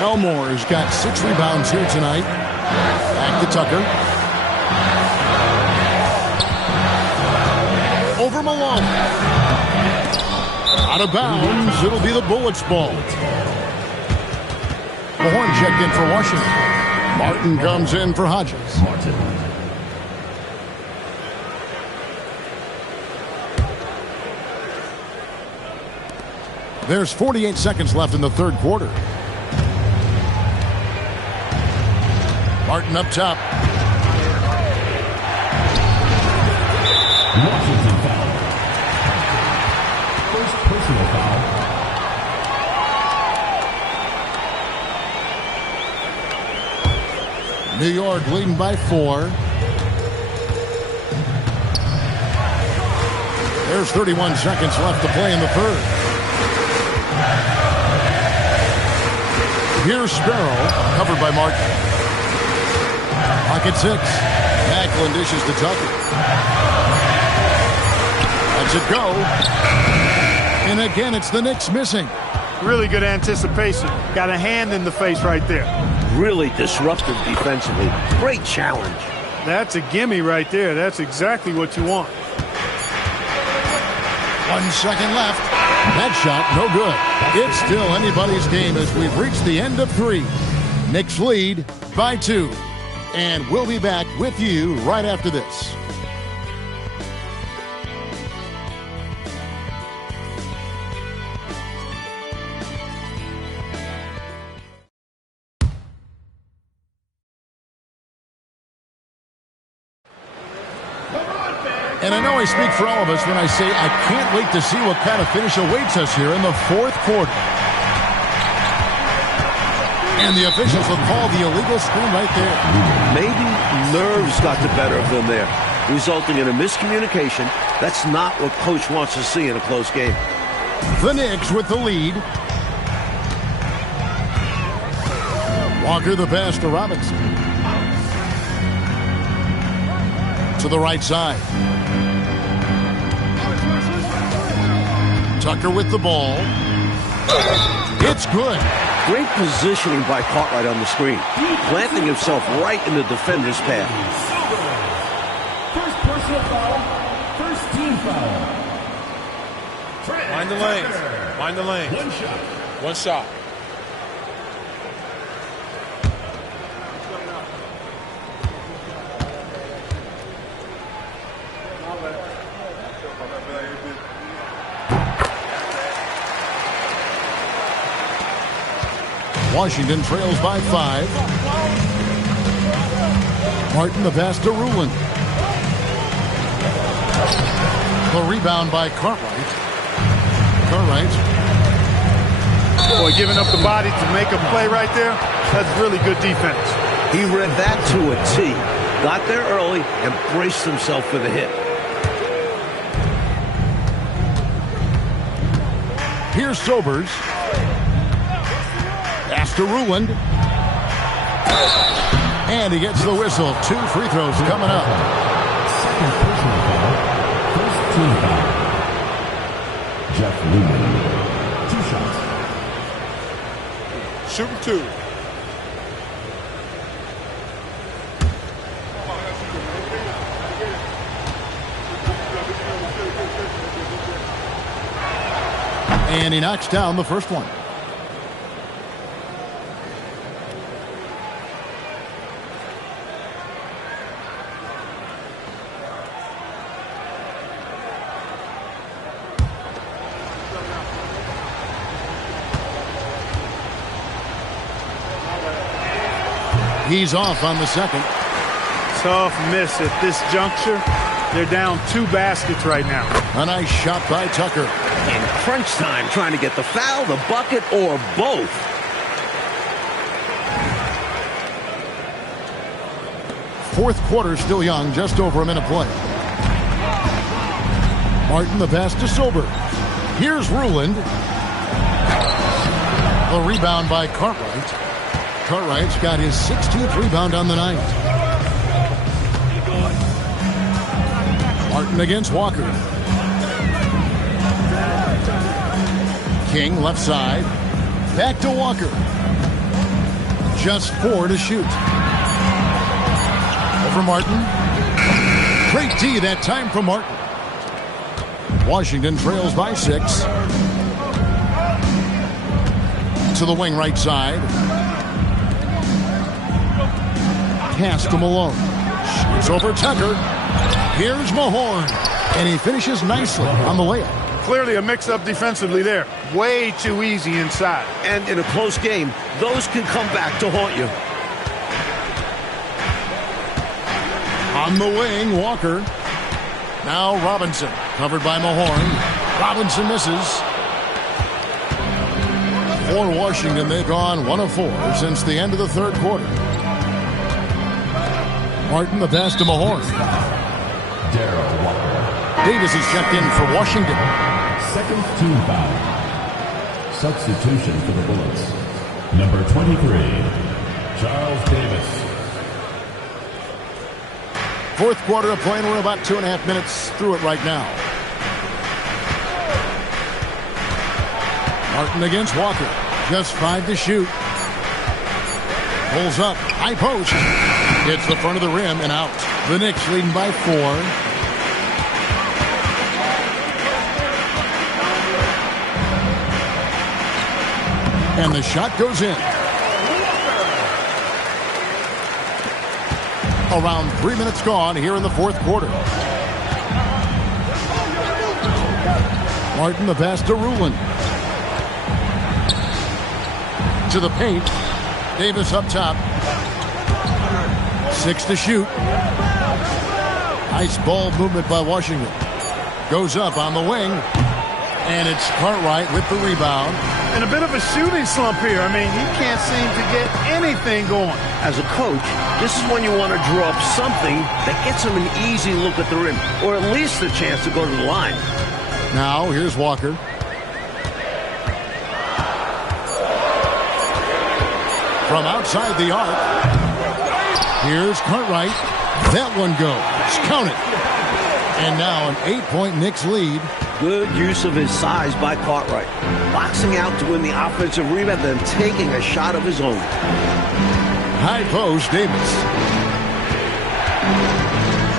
Elmore's got 6 rebounds here tonight. Back to Tucker. Over Malone. Out of bounds. It'll be the Bullets' ball. The horn checked in for Washington. Martin comes in for Hodges. Martin. There's 48 seconds left in the third quarter. Martin up top. Washington foul. First personal foul. New York leading by 4. There's 31 seconds left to play in the third. Here's Sparrow, covered by Martin. Pocket 6. Macklin dishes to Tucker. Lets it go. And again, it's the Knicks missing. Really good anticipation. Got a hand in the face right there. Really disruptive defensively. Great challenge. That's a gimme right there. That's exactly what you want. 1 second left. That shot, no good. It's still anybody's game as we've reached the end of 3. Knicks lead by 2. And we'll be back with you right after this. And I know I speak for all of us when I say I can't wait to see what kind of finish awaits us here in the fourth quarter. And the officials will call the illegal screen right there. Maybe nerves got the better of them there, resulting in a miscommunication. That's not what coach wants to see in a close game. The Knicks with the lead. Walker the pass to Robinson. To the right side. Tucker with the ball. It's good. Great positioning by Cartwright on the screen, planting himself right in the defender's path. First personal foul. First team foul. Mind the lanes. Mind the lanes. One shot. One shot. Washington trails by 5. Martin the pass to Rowland. The rebound by Cartwright. Cartwright. Boy, giving up the body to make a play right there, that's really good defense. He read that to a T. Got there early and braced himself for the hit. Here's Sobers. Pass to Rowland. And he gets the whistle. 2 free throws coming up. Second personal foul. First team foul. Jeff Lumen. 2 shots. Shooting 2. And he knocks down the first one. He's off on the second. Tough miss at this juncture. They're down 2 baskets right now. A nice shot by Tucker. In crunch time, trying to get the foul, the bucket, or both. Fourth quarter still young, just over a minute play. Martin the pass to Sober. Here's Ruland. A rebound by Cartwright. Cartwright's got his 16th rebound on the night. Martin against Walker. King left side. Back to Walker. Just 4 to shoot. Over Martin. Great D that time from Martin. Washington trails by 6. To the wing right side. Pass to Malone. Shoots over Tucker. Here's Mahorn. And he finishes nicely on the layup. Clearly a mix-up defensively there. Way too easy inside. And in a close game, those can come back to haunt you. On the wing, Walker. Now Robinson. Covered by Mahorn. Robinson misses. For Washington, they've gone 1 of 4 since the end of the third quarter. Martin the pass to Mahorn. Davis is checked in for Washington. Second team foul. Substitution for the Bullets. Number 23, Charles Davis. Fourth quarter of play, and we're about 2.5 minutes through it right now. Martin against Walker. Just 5 to shoot. Pulls up. High post. Hits the front of the rim and out. The Knicks leading by 4. And the shot goes in. Around 3 minutes gone here in the fourth quarter. Martin the pass to Ruland. To the paint. Davis up top. 6 to shoot. Nice ball movement by Washington. Goes up on the wing. And it's Cartwright with the rebound. And a bit of a shooting slump here. I mean, he can't seem to get anything going. As a coach, this is when you want to draw up something that gets him an easy look at the rim, or at least a chance to go to the line. Now, here's Walker. From outside the arc. Here's Cartwright. That one goes. Count it. And now an 8-point Knicks lead. Good use of his size by Cartwright. Boxing out to win the offensive rebound, then taking a shot of his own. High post, Davis.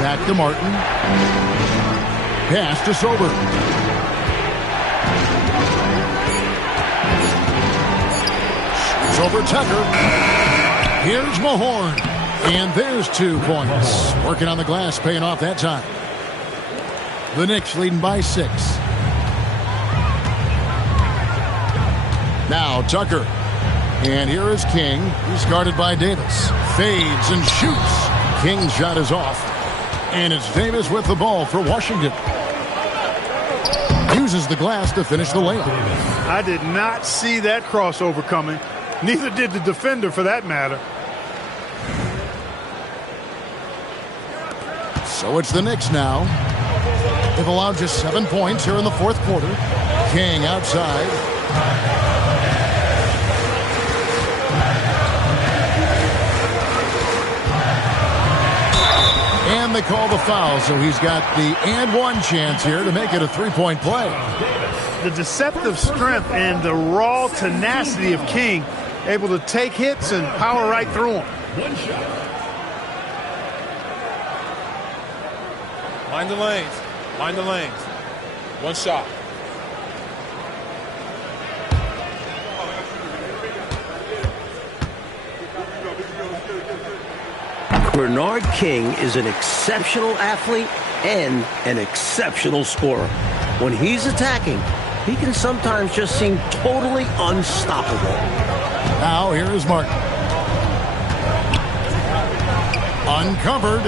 Back to Martin. Pass to Sober. Shoots over Tucker. Here's Mahorn. And there's 2 points. Working on the glass, paying off that time. The Knicks leading by 6. Now Tucker. And here is King. He's guarded by Davis. Fades and shoots. King's shot is off. And it's Davis with the ball for Washington. Uses the glass to finish the layup. I did not see that crossover coming. Neither did the defender for that matter. So it's the Knicks now. They've allowed just 7 points here in the fourth quarter. King outside. And they call the foul, so he's got the and one chance here to make it a 3-point play. The deceptive strength and the raw tenacity of King, able to take hits and power right through them. One shot. Mind the lanes. Mind the lanes. One shot. Bernard King is an exceptional athlete and an exceptional scorer. When he's attacking, he can sometimes just seem totally unstoppable. Now here is Martin. Uncovered,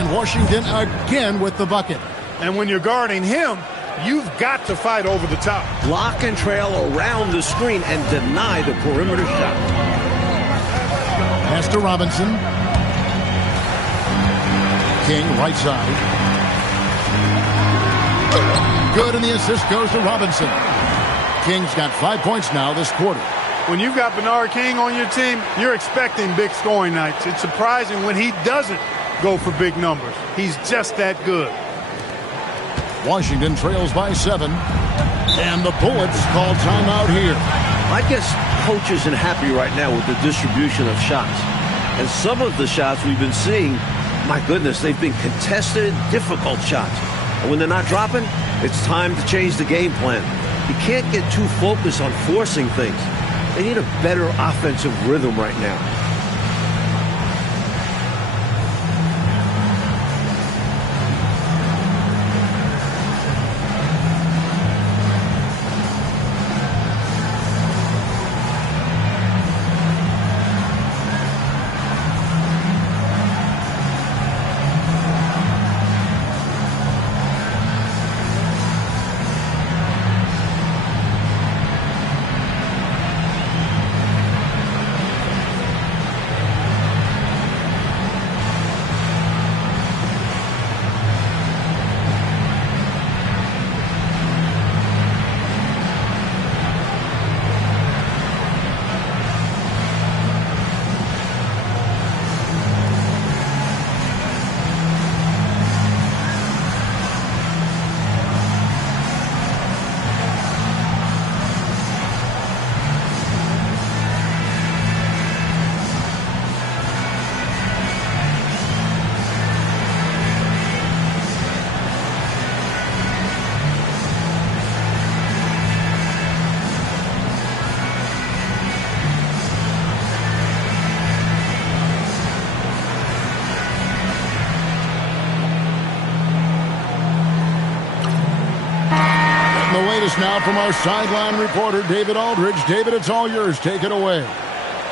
And Washington again with the bucket. And when you're guarding him, you've got to fight over the top. Block and trail around the screen and deny the perimeter shot. Pass to Robinson. King, right side. Good, and the assist goes to Robinson. King's got 5 points now this quarter. When you've got Bernard King on your team, you're expecting big scoring nights. It's surprising when he doesn't go for big numbers. He's just that good. Washington trails by 7. And the Bullets call timeout here. I guess coach isn't happy right now with the distribution of shots. And some of the shots we've been seeing, my goodness, they've been contested, difficult shots. And when they're not dropping, it's time to change the game plan. You can't get too focused on forcing things. They need a better offensive rhythm right now. Now from our sideline reporter, David Aldridge. David, it's all yours. Take it away.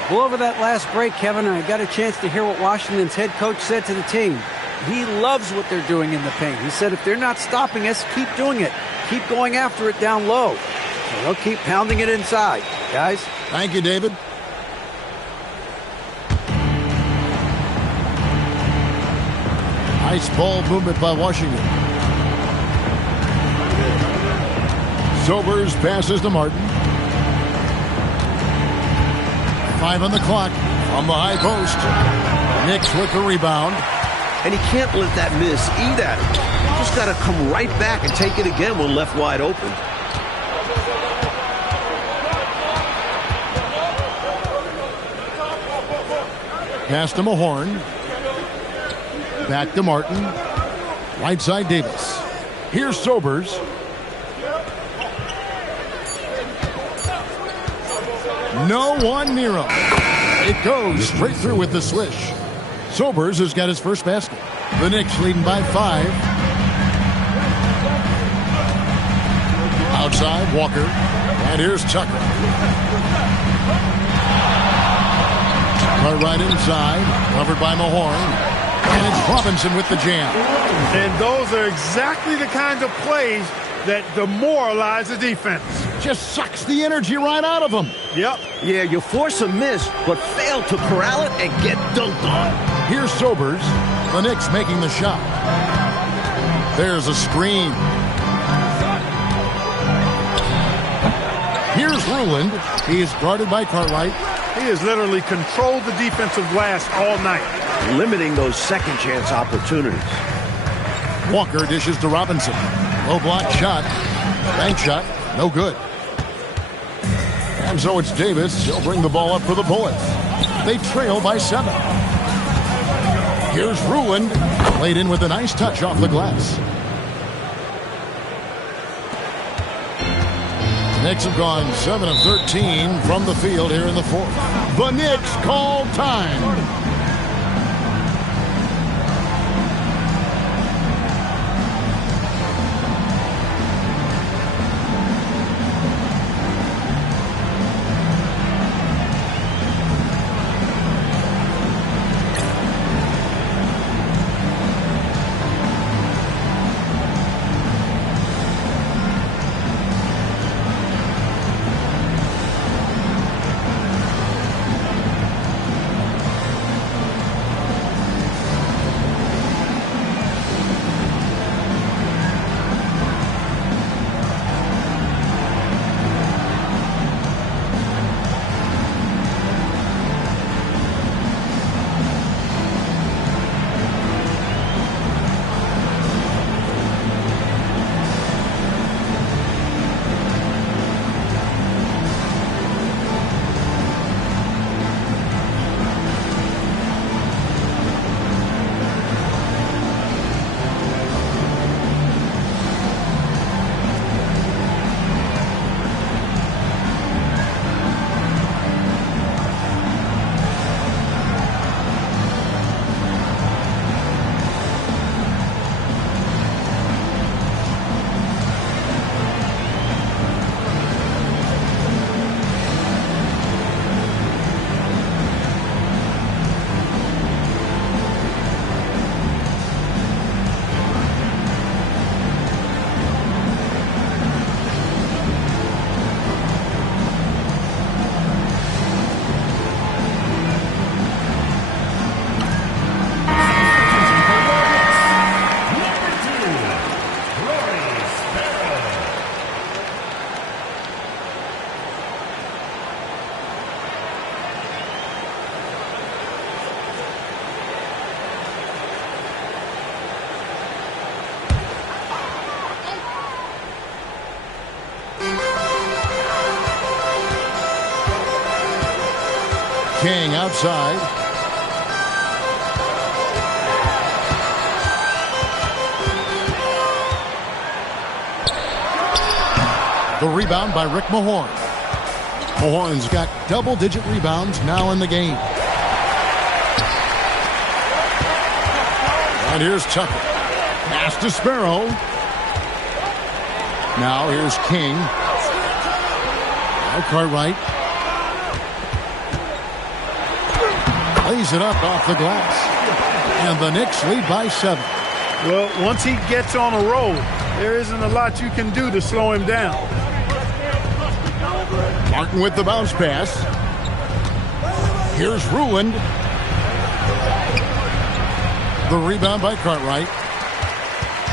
Well, over that last break, Kevin, I got a chance to hear what Washington's head coach said to the team. He loves what they're doing in the paint. He said if they're not stopping us, keep doing it. Keep going after it down low. So they'll keep pounding it inside. Guys? Thank you, David. Nice ball movement by Washington. Sobers passes to Martin. 5 on the clock from the high post. Knicks with the rebound. And he can't let that miss eat at him. You just got to come right back and take it again when left wide open. Pass to Mahorn. Back to Martin. Right side Davis. Here's Sobers. No one near him. It goes straight through with the swish. Sobers has got his first basket. The Knicks leading by 5. Outside, Walker. And here's Tucker. Right inside. Covered by Mahorn. And it's Robinson with the jam. And those are exactly the kind of plays that demoralize the defense. Just sucks the energy right out of them. Yep. Yeah, you force a miss, but fail to corral it and get dunked on. Here's Sobers. The Knicks making the shot. There's a screen. Here's Ruland. He is guarded by Cartwright. He has literally controlled the defensive glass all night. Limiting those second chance opportunities. Walker dishes to Robinson. Low block shot. Bank shot. No good. And so it's Davis. He'll bring the ball up for the Bullets. They trail by 7. Here's Ruland. Laid in with a nice touch off the glass. The Knicks have gone 7 of 13 from the field here in the fourth. The Knicks call time. King outside. The rebound by Rick Mahorn. Mahorn's got double-digit rebounds now in the game. And here's Tucker. Pass to Sparrow. Now here's King. Now Cartwright. Lays it up off the glass. And the Knicks lead by 7. Well, once he gets on a roll, there isn't a lot you can do to slow him down. Martin with the bounce pass. Here's Ruland. The rebound by Cartwright.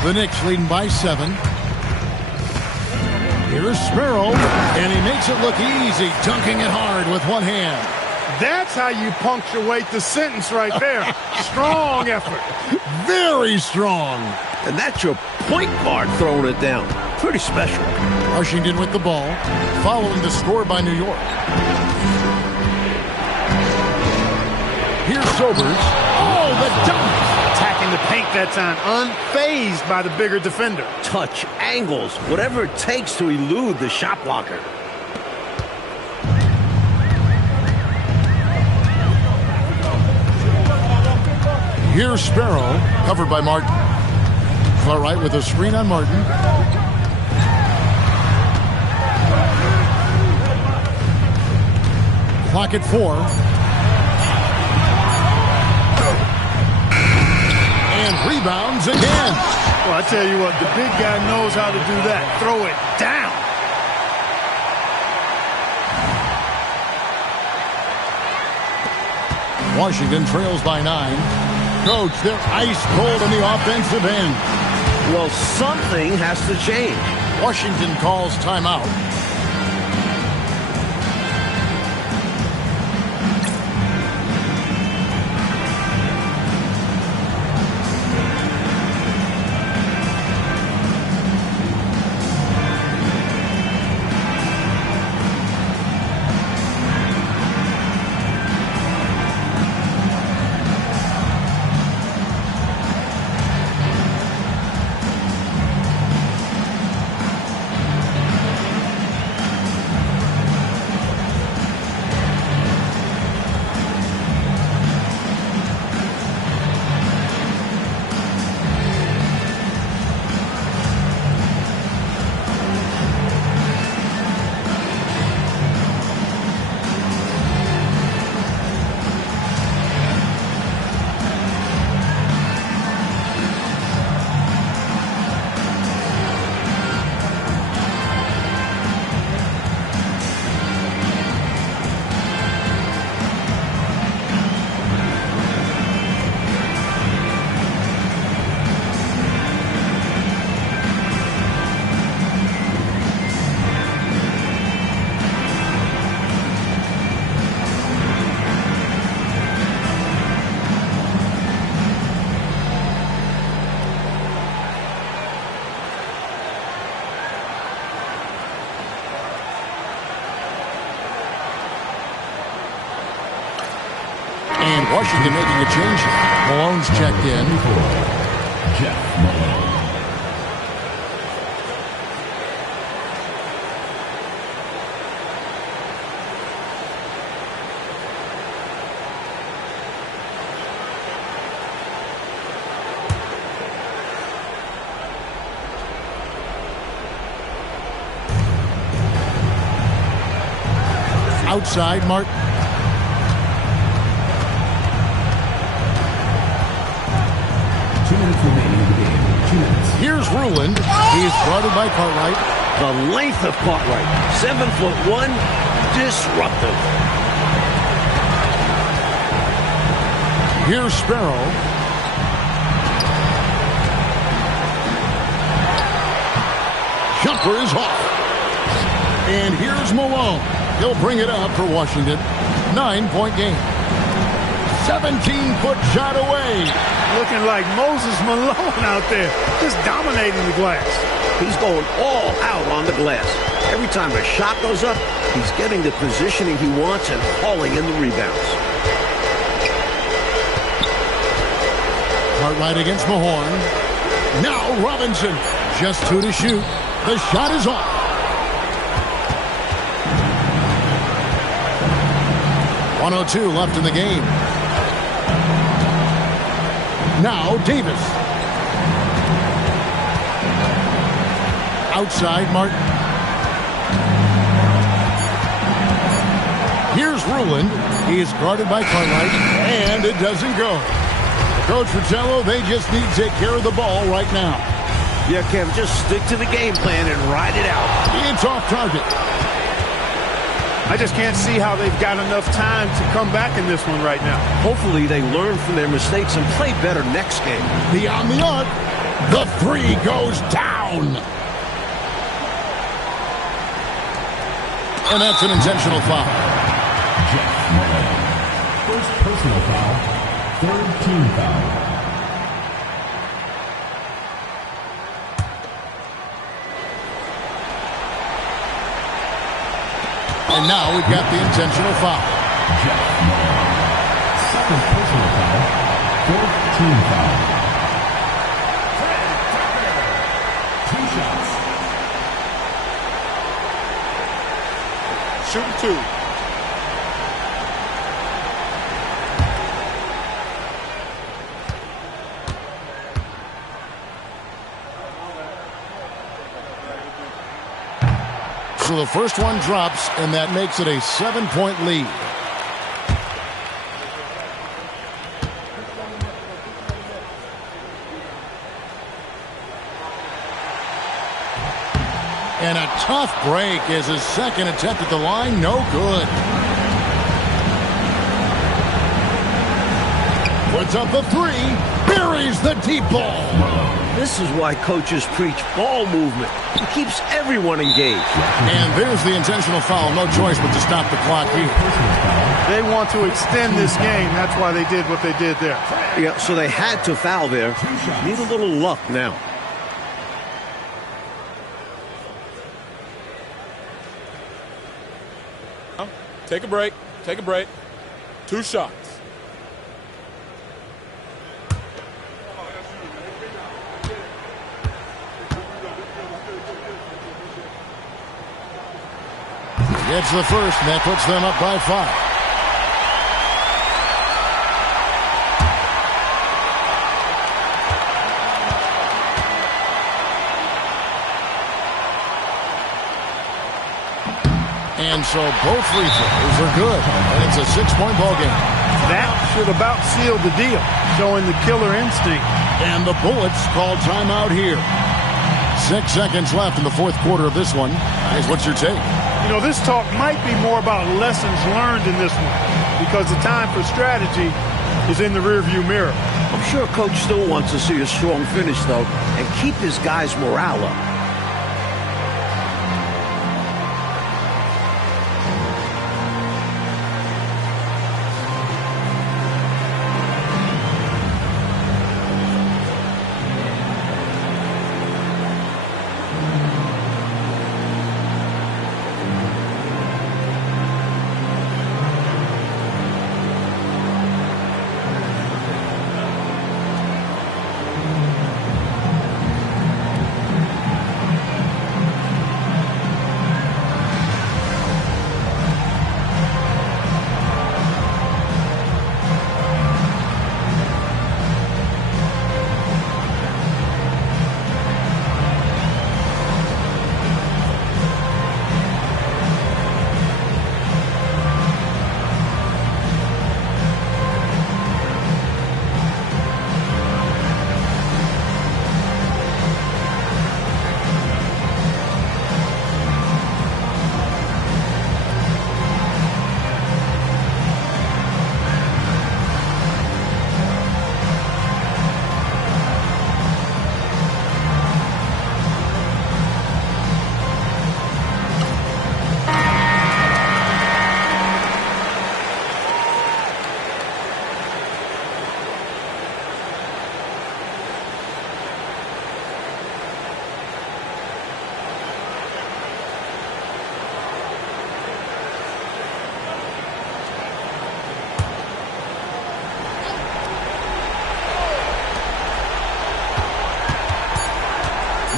The Knicks leading by 7. Here's Sparrow, and he makes it look easy, dunking it hard with one hand. That's how you punctuate the sentence right there. Strong effort. Very strong. And that's your point guard throwing it down. Pretty special. Washington with the ball, following the score by New York. Here's Sobers. Oh, the dunk. Attacking the paint that time, unfazed by the bigger defender. Touch, angles, whatever it takes to elude the shot blocker. Here's Sparrow, covered by Martin. Cartwright with a screen on Martin. Clock at 4. And rebounds again. Well, I tell you what, the big guy knows how to do that. Throw it down. Washington trails by 9. Coach, they're ice cold in the offensive end. Well, something has to change. Washington calls timeout. And Washington making a change. Malone's checked in. Jeff Malone. Outside, Martin. Here's Ruland. He's guarded by Cartwright. The length of Cartwright. 7'1", disruptive. Here's Sparrow. Jumper is off. And here's Malone. He'll bring it up for Washington. 9-point game. 17-foot shot away. Looking like Moses Malone out there, just dominating the glass. He's going all out on the glass. Every time a shot goes up, he's getting the positioning he wants and hauling in the rebounds. Cartwright against Mahorn. Now Robinson. Just 2 to shoot. The shot is off. .102 left in the game. Now Davis. Outside Martin. Here's Ruland. He is guarded by Cartwright, and it doesn't go. Coach Fratello, they just need to take care of the ball right now. Yeah, Kev, just stick to the game plan and ride it out. It's off target. I just can't see how they've got enough time to come back in this one right now. Hopefully they learn from their mistakes and play better next game. Beyond the arc. The three goes down. And that's an intentional foul. First personal foul. Third team foul. And now we've got the intentional foul. Second personal foul. Fourth team foul. 2 shots. Shooting 2. So the first one drops, and that makes it a 7-point lead. And a tough break as his second attempt at the line, no good. Puts up the three, buries the deep ball. This is why coaches preach ball movement. It keeps everyone engaged. And there's the intentional foul. No choice but to stop the clock here. They want to extend this game. That's why they did what they did there. Yeah, so they had to foul there. Need a little luck now. Take a break. Take a break. 2 shots. Gets the first, and that puts them up by 5. And so both free throws are good, and it's a 6-point ball game. That should about seal the deal, showing the killer instinct. And the Bullets call timeout here. 6 seconds left in the fourth quarter of this one. Guys, what's your take? You know, this talk might be more about lessons learned in this one, because the time for strategy is in the rearview mirror. I'm sure Coach still wants to see a strong finish, though, and keep his guys' morale up.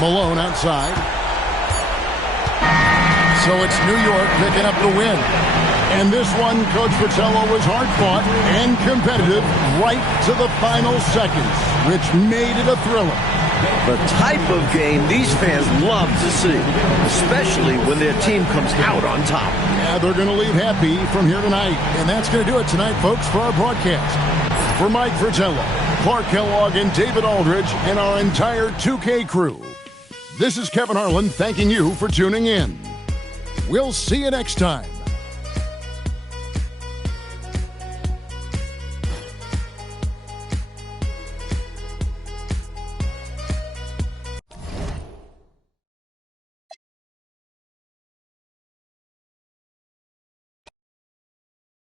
Malone outside. So it's New York picking up the win. And this one, Coach Fratello, was hard-fought and competitive right to the final seconds, which made it a thriller. The type of game these fans love to see, especially when their team comes out on top. Yeah, they're going to leave happy from here tonight. And that's going to do it tonight, folks, for our broadcast. For Mike Fratello, Clark Kellogg, and David Aldridge, and our entire 2K crew, this is Kevin Harlan thanking you for tuning in. We'll see you next time